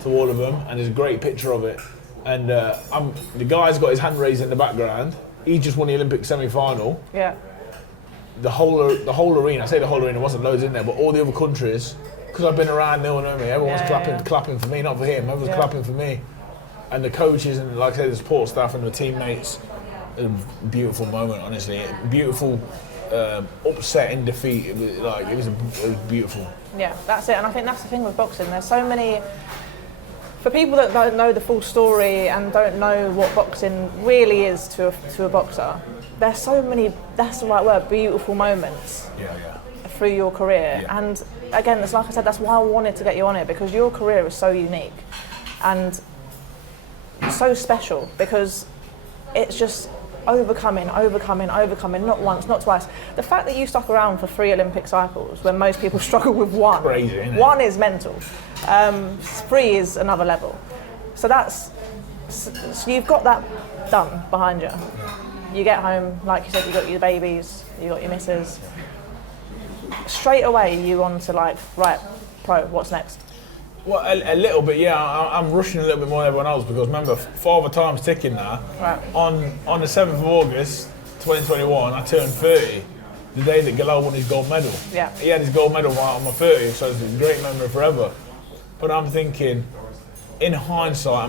to all of them, and there's a great picture of it. And the guy's got his hand raised in the background. He just won the Olympic semi-final. Yeah. The whole arena, I say the whole arena, wasn't loads in there, but all the other countries, because I've been around, they all know me, everyone's clapping for me, not for him, everyone's clapping for me. And the coaches and, like I said, the support staff and the teammates, it was a beautiful moment, honestly. Beautiful, upsetting defeat, it was beautiful. Yeah, that's it, and I think that's the thing with boxing, there's so many, for people that don't know the full story and don't know what boxing really is to a boxer, there's so many, that's the right word, beautiful moments through your career. Yeah. And again, it's like I said, that's why I wanted to get you on it, because your career is so unique and so special, because it's just overcoming, not once, not twice. The fact that you stuck around for 3 Olympic cycles when most people struggle with 1. Crazy, isn't it? 1 is mental. 3 is another level. So you've got that done behind you. You get home, like you said, you got your babies, you got your missus. Straight away, you on to like, right, pro, what's next? Well, a little bit, yeah. I'm rushing a little bit more than everyone else because remember, Father Time's ticking now. Right. On the 7th of August, 2021, I turned 30. The day that Galal won his gold medal. Yeah. He had his gold medal on my 30th, so it's a great memory forever. But I'm thinking, in hindsight,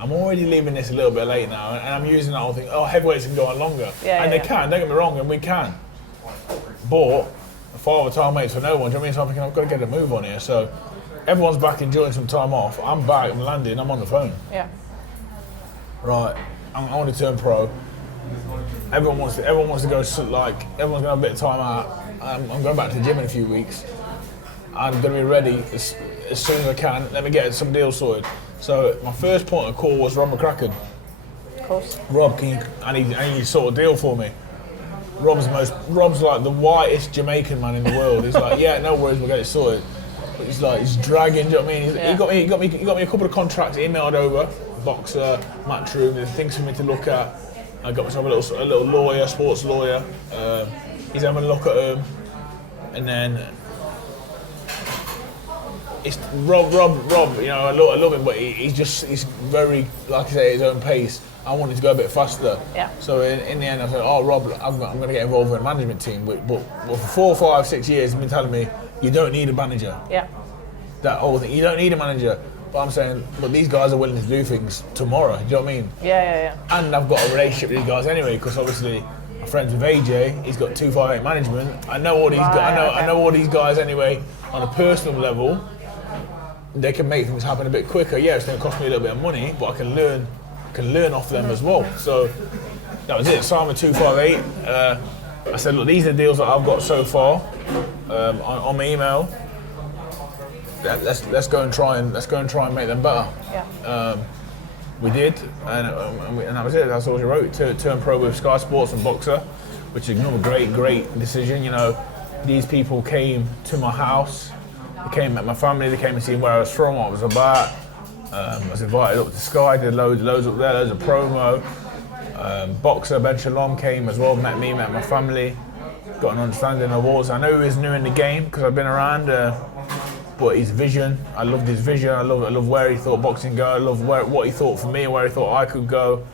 I'm already leaving this a little bit late now, and I'm using that whole thing, heavyweights can go on longer. And they can, don't get me wrong, and we can. But Father Time waits for no one, do you know what I mean? So I'm thinking, I've got to get a move on here. So everyone's back enjoying some time off. I'm back, I'm landing, I'm on the phone. Yeah. Right, I want to turn pro. Everyone wants to go, like, everyone's going to have a bit of time out. I'm going back to the gym in a few weeks. I'm going to be ready as soon as I can. Let me get some deals sorted. So my first point of call was Rob McCracken. Of course. Rob, I need to sort a deal for me. Rob's like the whitest Jamaican man in the world. He's like, yeah, no worries, we'll get it sorted. But he's dragging, do you know what I mean? He got me a couple of contracts emailed over, boxer, matchroom, there's things for me to look at. I got myself a little lawyer, sports lawyer. He's having a look at them, and then it's Rob. You know, I love him, but he's very, like I say, at his own pace. I wanted to go a bit faster. Yeah. So in the end, I said, Rob, I'm going to get involved in a management team. But for 4, 5, 6 years, he's been telling me, you don't need a manager. Yeah. That whole thing, you don't need a manager. But I'm saying, but these guys are willing to do things tomorrow. Do you know what I mean? Yeah. And I've got a relationship with these guys anyway, because obviously I'm friends with AJ. He's got 258 management. I know all these guys. I know all these guys anyway. On a personal level, they can make things happen a bit quicker. Yeah, it's going to cost me a little bit of money, but I can learn off them as well. So that was it. Signed with 258. I said, look, these are the deals that I've got so far on my email. Let's go and try and make them better. Yeah. We did, and that was it. That's all she wrote. Turn pro with Sky Sports and Boxer, which is another great decision. You know, these people came to my house. They came met my family. They came and see where I was from, what I was about. I was invited up to Sky. Did loads up there. Loads of promo. Boxer Ben Shalom came as well. Met me. Met my family. Got an understanding of wars. I know he was new in the game because I've been around. But his vision, I loved his vision. I love where he thought boxing would go. I love what he thought for me, where he thought I could go,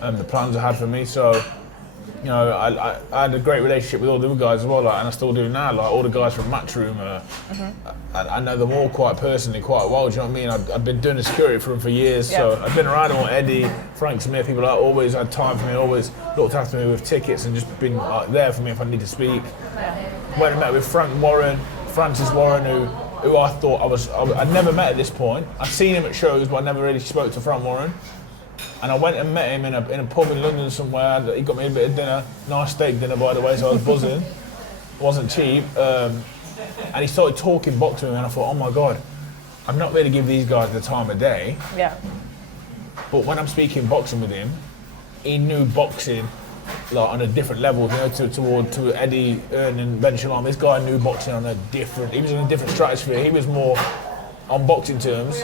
the plans I had for me. So, you know, I had a great relationship with all the other guys as well, and I still do now. Like all the guys from Matchroom, I know them all quite personally, quite well. Do you know what I mean? I've been doing the security for them for years, so I've been around them all. Eddie, Frank Smith, people like always had time for me, always looked after me with tickets, and just been there for me if I need to speak. Went and met with Francis Warren, who I thought I'd never met at this point. I'd seen him at shows, but I never really spoke to Frank Warren. And I went and met him in a pub in London somewhere. He got me a bit of dinner, nice steak dinner by the way, so I was buzzing. It wasn't cheap. And he started talking boxing to me, and I thought, oh my God, I'm not really giving these guys the time of day. Yeah. But when I'm speaking boxing with him, he knew boxing like on a different level, you know, to Eddie Earn and Ben Shalom. This guy knew boxing on a different. He was in a different stratosphere. He was more on boxing terms.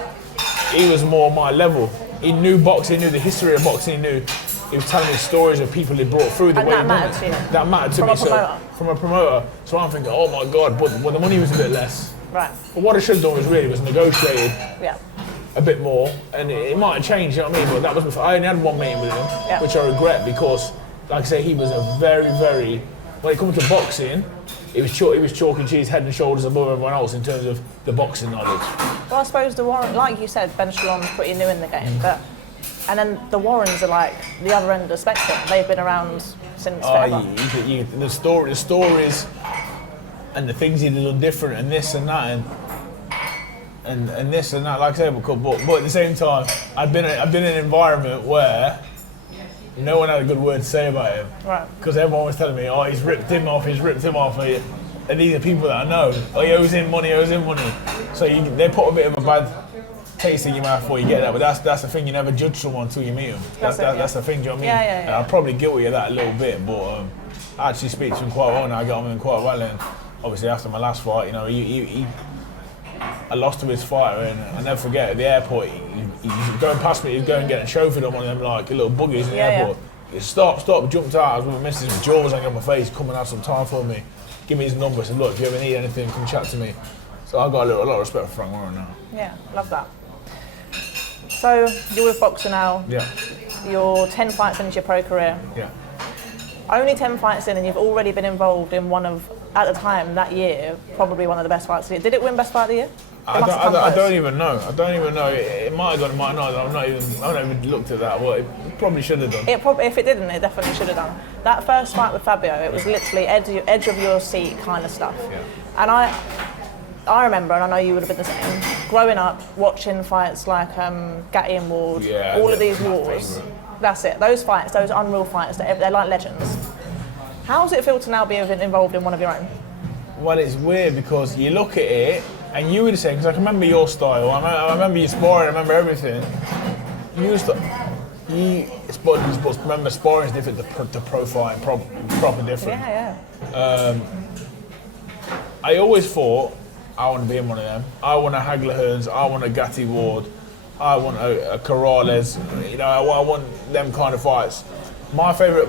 He was more my level. He knew boxing. He knew the history of boxing. He was telling me stories of people he brought through. The And way that he mattered done it. to you? That mattered to From me. a promoter? From a promoter. So I'm thinking, oh my god, but the money was a bit less. Right. But what I should have done was negotiated Yeah. a bit more, and it might have changed, you know what I mean? But that was before. I only had one meeting with him, Yeah. which I regret because, like I say, he was a very, very. When it comes to boxing, he was chalk and cheese, head and shoulders above everyone else in terms of the boxing knowledge. Well, I suppose the Warren, like you said, Ben Shalom's pretty new in the game, but and then the Warrens are like the other end of the spectrum. They've been around since forever. The stories, and the things he'd done different, and this and that, and this and that. Like I said, but at the same time, I've been in an environment where no one had a good word to say about him. Right. Because everyone was telling me, oh, he's ripped him off. And these are people that I know. Oh, he owes him money. So they put a bit of a bad taste in your mouth before you get that. But that's the thing. You never judge someone until you meet them. That's the thing. Do you know what I mean? Yeah. And I'm probably guilty of that a little bit, but I actually speak to him quite well now. I get on with him quite well, and obviously after my last fight, you know, I lost to his fighter, and I'll never forget at the airport. He's going past me. He's going and getting chauffeured on one of them like little buggies in the airport. He stop, jumped out. I was with my missus, my jaw was hanging on my face. Come and have some time for me. Give me his number. I said, look, if you ever need anything, come chat to me. So I got a lot of respect for Frank Warren now. Yeah, love that. So you're with Boxer now. Yeah. You're 10 fights into your pro career. Yeah. Only 10 fights in, and you've already been involved in one of, at the time, that year, probably one of the best fights of the year. Did it win Best Fight of the Year? I don't even know. It might have gone, it might not. I haven't even looked at that. Well, it probably should have done. If it didn't, it definitely should have done. That first fight with Fabio, it was literally edge of your seat kind of stuff. Yeah. And I remember, and I know you would have been the same, growing up, watching fights like Gatti and Ward, all of these wars. Favorite. That's it. Those fights, those unreal fights, they're like legends. How does it feel to now be involved in one of your own? Well, it's weird because you look at it and you would say, because I can remember your style, I remember you sparring, I remember everything. Remember sparring is different to pro fighting, proper different. Yeah. I always thought I want to be in one of them. I want a Hagler Hearns, I want a Gatti Ward, I want a Corrales, you know, I want them kind of fights. My favourite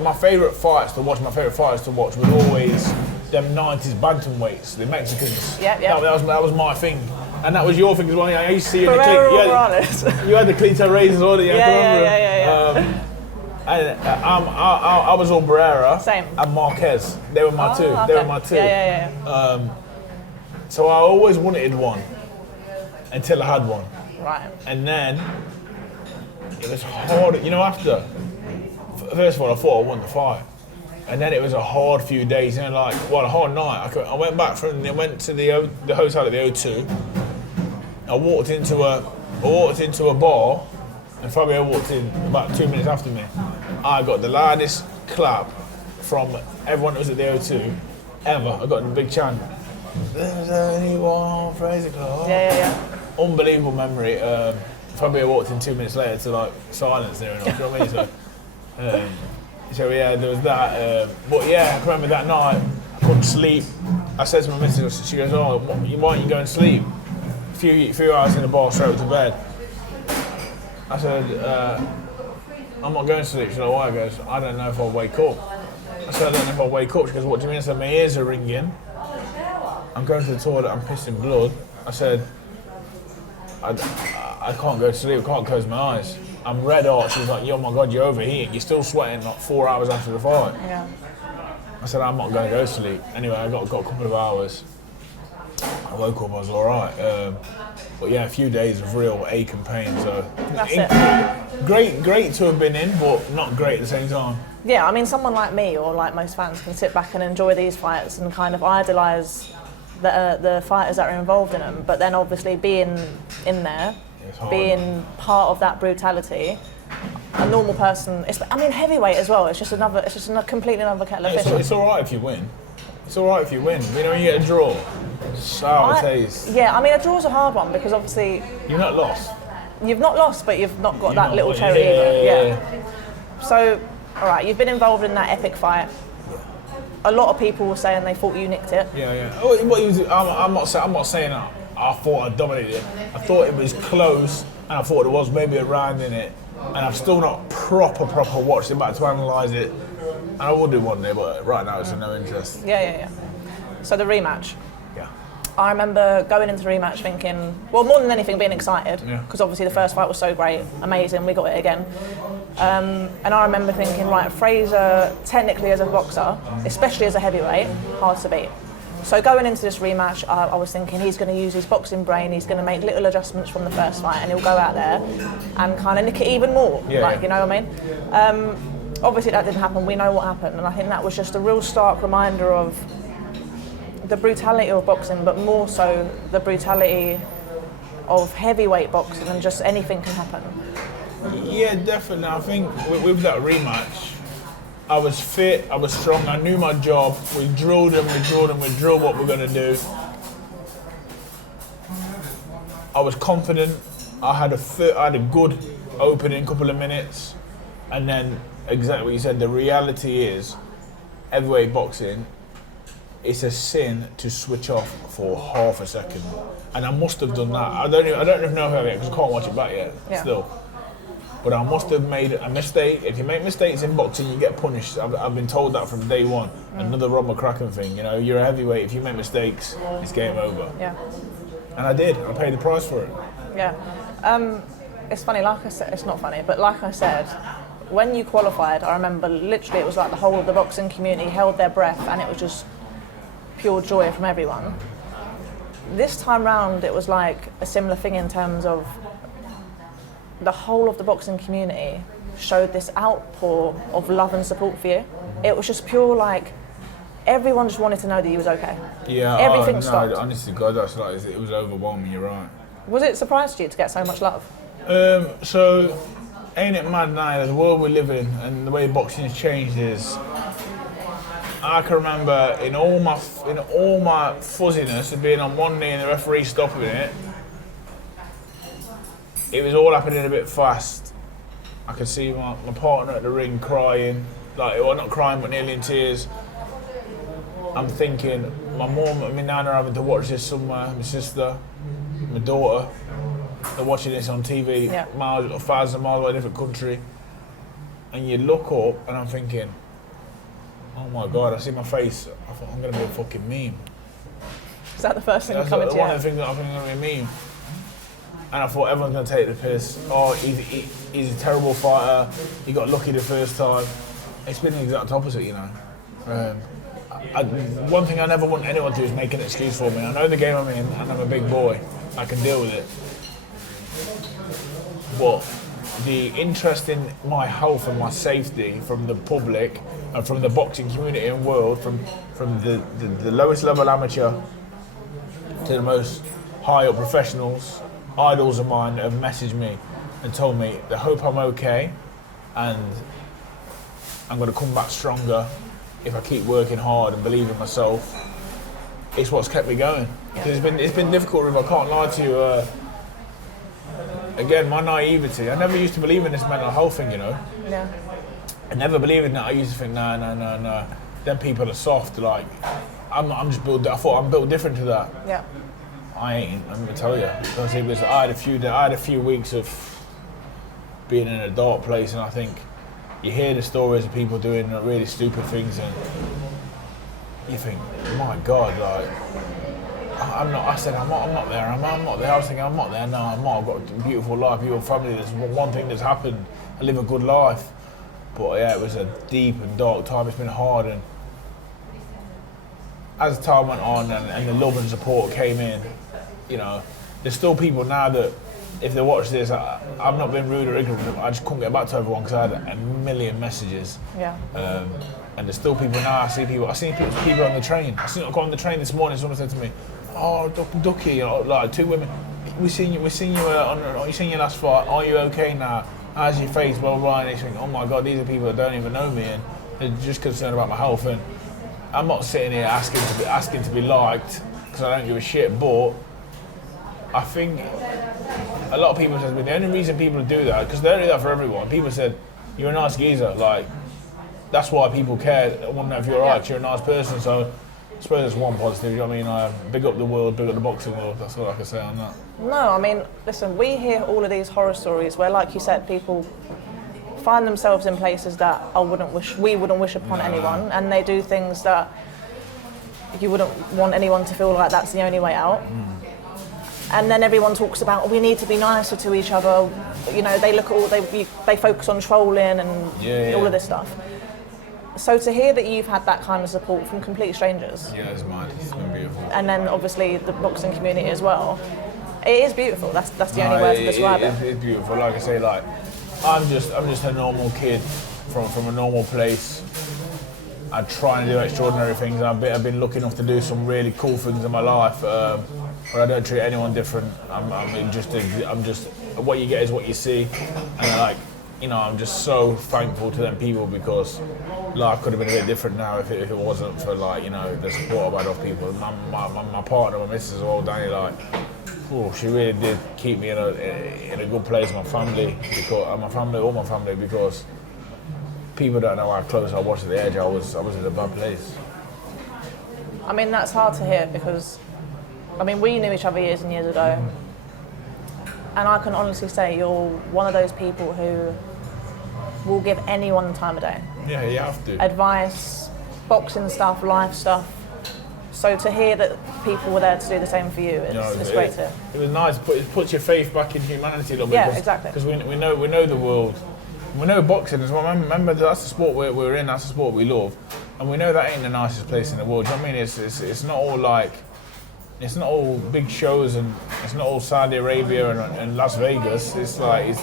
fights to watch was always them 90s bantamweights, the Mexicans. Yeah. That was my thing. And that was your thing as well. I used to see you in the Morales. You had the Cleto razors on it, Yeah. And I was all Barrera. Same. And Marquez. They were my two. Okay. They were my two. Yeah. So I always wanted one until I had one. Right. And then it was hard, you know, after. First of all, I thought I won the fight. And then it was a hard few days, you know, a hard night. I went to the hotel at the O2. I walked into a bar, and Fabio walked in about 2 minutes after me. I got the loudest clap from everyone that was at the O2 ever. I got a big chant. There's only one Frazer Clarke. Yeah. Unbelievable memory. Fabio walked in 2 minutes later to silence there and all, you know what I mean? So yeah, there was that. But yeah, I can remember that night, I couldn't sleep. I said to my missus, she goes, oh, why don't you go and sleep? A few hours in the bar, straight to bed. I said, I'm not going to sleep. She said, why? I goes, I don't know if I'll wake up. I said, I don't know if I'll wake up. She goes, what do you mean? I said, my ears are ringing. I'm going to the toilet, I'm pissing blood. I said, I can't go to sleep, I can't close my eyes. I'm red hot. She was like, oh my God, you're overheating. You're still sweating like 4 hours after the fight. Yeah. I said, I'm not going to go to sleep. Anyway, I got a couple of hours. I woke up, I was all right. But yeah, a few days of real ache and pain. So That's it. Great to have been in, but not great at the same time. Yeah, I mean, someone like me, or like most fans, can sit back and enjoy these fights and kind of idolise the fighters that are involved in them. But then obviously being in there, being part of that brutality, a normal person, heavyweight as well, it's just a completely another kettle of fish. It's all right if you win. You know, when you get a draw, sour taste. Yeah, I mean, a draw's a hard one because obviously... You're not lost. You've not lost, but you've not got You've that not little got- cherry yeah, either. So, all right, you've been involved in that epic fight. A lot of people were saying they thought you nicked it. Yeah. Oh, I'm not saying I thought I dominated it. I thought it was close, and I thought there was maybe a round in it. And I've still not proper watched it back to analyse it. And I will do one day, but right now it's of no interest. Yeah. So the rematch. Yeah. I remember going into the rematch thinking, well, more than anything, being excited, Yeah. because obviously the first fight was so great, amazing, we got it again. And I remember thinking, right, Frazer, technically as a boxer, especially as a heavyweight, hard to beat. So going into this rematch, I was thinking he's going to use his boxing brain, he's going to make little adjustments from the first fight, and he'll go out there and kind of nick it even more, you know what I mean? Obviously that didn't happen, we know what happened, and I think that was just a real stark reminder of the brutality of boxing, but more so the brutality of heavyweight boxing, and just anything can happen. Yeah, definitely. I think with that rematch, I was fit, I was strong, I knew my job. We drilled what we're going to do. I was confident. I had a good opening couple of minutes, and then exactly what you said. The reality is, heavyweight boxing, it's a sin to switch off for half a second, and I must have done that. I don't even know if I have it because I can't watch it back yet. Yeah. Still. But I must have made a mistake. If you make mistakes in boxing, you get punished. I've been told that from day one. Another Rob McCracken thing. You know, you're a heavyweight. If you make mistakes, it's game over. Yeah. And I did. I paid the price for it. Yeah. It's funny, like I said, it's not funny, but like I said, when you qualified, I remember literally it was like the whole of the boxing community held their breath, and it was just pure joy from everyone. This time round, it was like a similar thing in terms of the whole of the boxing community showed this outpour of love and support for you. It was just pure, like, everyone just wanted to know that you was okay. Yeah. Everything stopped. Honestly, God, that's like it was overwhelming. You're right. Was it surprised to you to get so much love? So, ain't it mad now? The world we live in and the way boxing has changed is. I can remember in all my fuzziness of being on one knee and the referee stopping it. It was all happening a bit fast. I could see my partner at the ring crying, well, not crying, but nearly in tears. I'm thinking, my mum and my nana are having to watch this somewhere, my sister, my daughter, they're watching this on TV, miles, thousands of miles away, different country. And you look up and I'm thinking, oh my God, I see my face, I thought I'm going to be a fucking meme. Is that the first thing That's coming to you? one of the things that I think I'm going to be a meme. And I thought everyone's going to take the piss. Oh, he's a terrible fighter. He got lucky the first time. It's been the exact opposite, you know. One thing I never want anyone to do is make an excuse for me. I know the game I'm in, and I'm a big boy. I can deal with it. But the interest in my health and my safety from the public and from the boxing community and world, from the lowest level amateur to the most high up professionals, idols of mine have messaged me and told me they hope I'm okay and I'm going to come back stronger if I keep working hard and believe in myself. It's what's kept me going. Yeah. It's been difficult, Riv, I can't lie to you. Again, my naivety, I never used to believe in this mental health thing, you know. Yeah. I never believed in that. I used to think, no. Them people are soft, like, I'm just built, I thought I'm built different to that. Yeah. I ain't, I'm gonna tell you. Because I had a few weeks of being in a dark place, and I think you hear the stories of people doing really stupid things, and you think, my God, like, I'm not there. I'm not there. I was thinking, I'm not there. No, I'm not. I've got a beautiful life, beautiful family. There's one thing that's happened. I live a good life. But yeah, it was a deep and dark time. It's been hard, and as time went on and the love and support came in, you know, there's still people now that, if they watch this, I've not been rude or ignorant, I just couldn't get back to everyone because I had a million messages. Yeah. And there's still people now, I see people on the train. I got on the train this morning, someone said to me, oh, Ducky, you know, like two women, we seen you your last fight, are you okay now? How's your face, blah, blah, blah, and you think, oh my God, these are people that don't even know me, and they're just concerned about my health, and I'm not sitting here asking to be liked, because I don't give a shit, but I think a lot of people said, but the only reason people do that, because they don't do that for everyone. People said, you're a nice geezer, like, that's why people care. I want to know if you're alright, 'cause you're a nice person, so I suppose it's one positive, you know what I mean? Big up the world, big up the boxing world, that's all I can say on that. No, I mean, listen, we hear all of these horror stories where, like you said, people find themselves in places that we wouldn't wish upon anyone, and they do things that you wouldn't want anyone to feel like that's the only way out. And then everyone talks about, we need to be nicer to each other. You know, they look at they focus on trolling and all of this stuff. So to hear that you've had that kind of support from complete strangers. Yeah, it's mad. It's been beautiful. And then obviously the boxing community as well. It is beautiful. That's the only word to describe it. It's beautiful. Like I say, like I'm just a normal kid from a normal place. I try and do extraordinary things. I've been lucky enough to do some really cool things in my life, but I don't treat anyone different. I'm just what you get is what you see, and like, you know, I'm just so thankful to them people, because life could have been a bit different now if it wasn't for, like, you know, the support I've had off people. My partner, my missus as well, Danny, like, she really did keep me in a good place. My family, all my family, because people don't know how close I was to the edge. I was in a bad place. I mean, that's hard to hear, because, I mean, we knew each other years and years ago, and I can honestly say you're one of those people who will give anyone the time of day. Yeah, you have to. Advice, boxing stuff, life stuff. So to hear that people were there to do the same for you, it's great to hear. It was nice. It puts your faith back in humanity a little bit. Yeah, exactly. Because we know the world. We know boxing as well. Remember, that's the sport we're in. That's the sport we love, and we know that ain't the nicest place in the world. Do you know what I mean? It's not all like, it's not all big shows, and it's not all Saudi Arabia and Las Vegas. It's like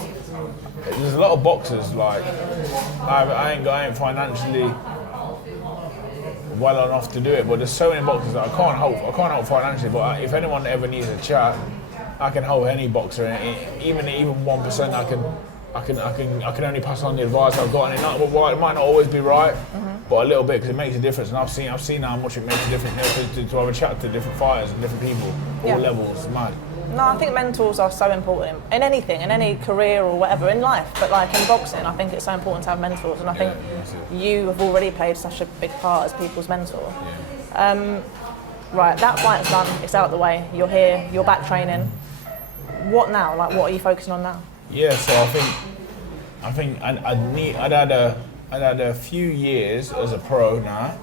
there's a lot of boxers. Like I ain't financially well enough to do it, but there's so many boxers that I can't help financially. But if anyone ever needs a chat, I can help any boxer, and even 1%. I can only pass on the advice I've got, and it might not always be right, but a little bit, because it makes a difference. And I've seen how much it makes a difference, you know, to have a chat to different fighters and different people, all levels. It's mad. No, I think mentors are so important in anything, in any career or whatever, in life. But like in boxing, I think it's so important to have mentors, and I think you have already played such a big part as people's mentor. Yeah. Right, that fight's done. It's out of the way. You're here. You're back training. What now? Like, what are you focusing on now? Yeah, so I think I'd had a few years as a pro now,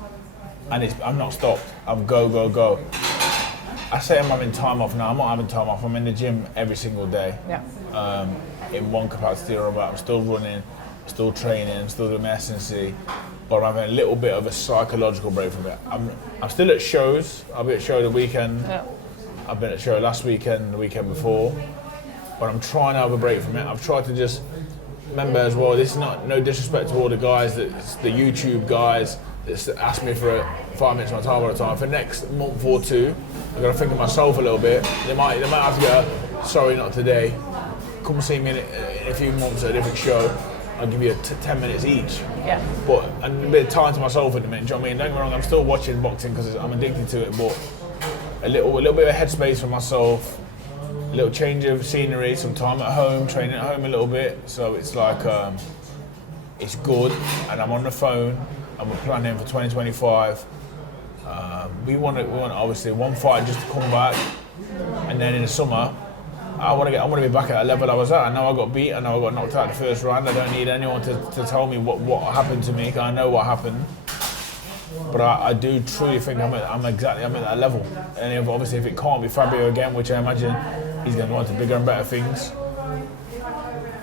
and I'm not stopped. I'm go. I say I'm having time off now. I'm not having time off. I'm in the gym every single day. Yeah. In one capacity or another. I'm still running, still training, still doing my S&C, but I'm having a little bit of a psychological break from it. I'm still at shows. I'll be at show the weekend. Yeah. I've been at show last weekend, the weekend before. But I'm trying to have a break from it. I've tried to just remember as well, this is no disrespect to all the guys, the YouTube guys that ask me for 5 minutes of my time all the time. For the next month or two, I've got to think of myself a little bit. They might have to go, sorry, not today. Come see me in a few months at a different show. I'll give you 10 minutes each. Yeah. But a bit of time to myself in a minute, do you know what I mean? Don't get me wrong, I'm still watching boxing because I'm addicted to it, but a little bit of headspace for myself. A little change of scenery, some time at home, training at home a little bit. So it's like, it's good. And I'm on the phone, and we're planning for 2025. We want obviously one fight just to come back, and then in the summer, I want to be back at a level I was at. I know I got beat. I know I got knocked out the first round. I don't need anyone to tell me what happened to me, because I know what happened. But I do truly think I'm at that level. And obviously, if it can't be Fabio again, which I imagine he's going to go on to bigger and better things,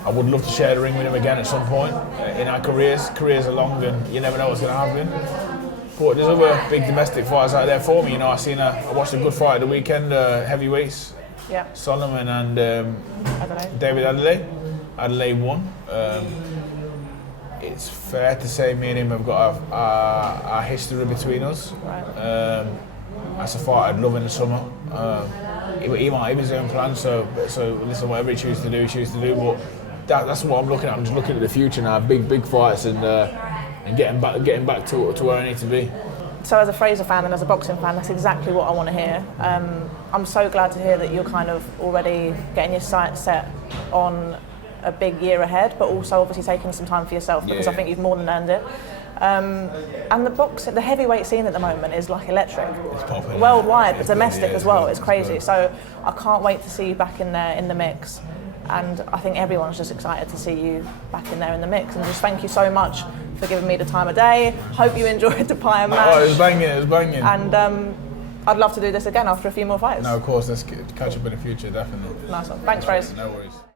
I would love to share the ring with him again at some point in our careers. Careers are long, and you never know what's going to happen. But there's other big domestic fighters out there for me. You know, I watched a good fight at the weekend, heavyweights. Yeah. Solomon and David Adelaide. Adelaide won. It's fair to say me and him have got a history between us. Right. That's a fight I'd love in the summer. He might have his own plan, so listen, whatever he chooses to do. But that's what I'm looking at. I'm just looking at the future now, big fights, and getting back to where I need to be. So as a Frazer fan and as a boxing fan, that's exactly what I want to hear. I'm so glad to hear that you're kind of already getting your sights set on a big year ahead, but also obviously taking some time for yourself, because I think you've more than earned it. And the heavyweight scene at the moment is like electric. It's popping. Worldwide, but domestic as well. Good, it's crazy. good. So I can't wait to see you back in there in the mix. And I think everyone's just excited to see you back in there in the mix. And just thank you so much for giving me the time of day. Hope you enjoyed the pie and mash. Oh, it was banging. And I'd love to do this again after a few more fights. No, of course, let's catch up in the future, definitely. Nice one. Thanks, Frazer. No worries.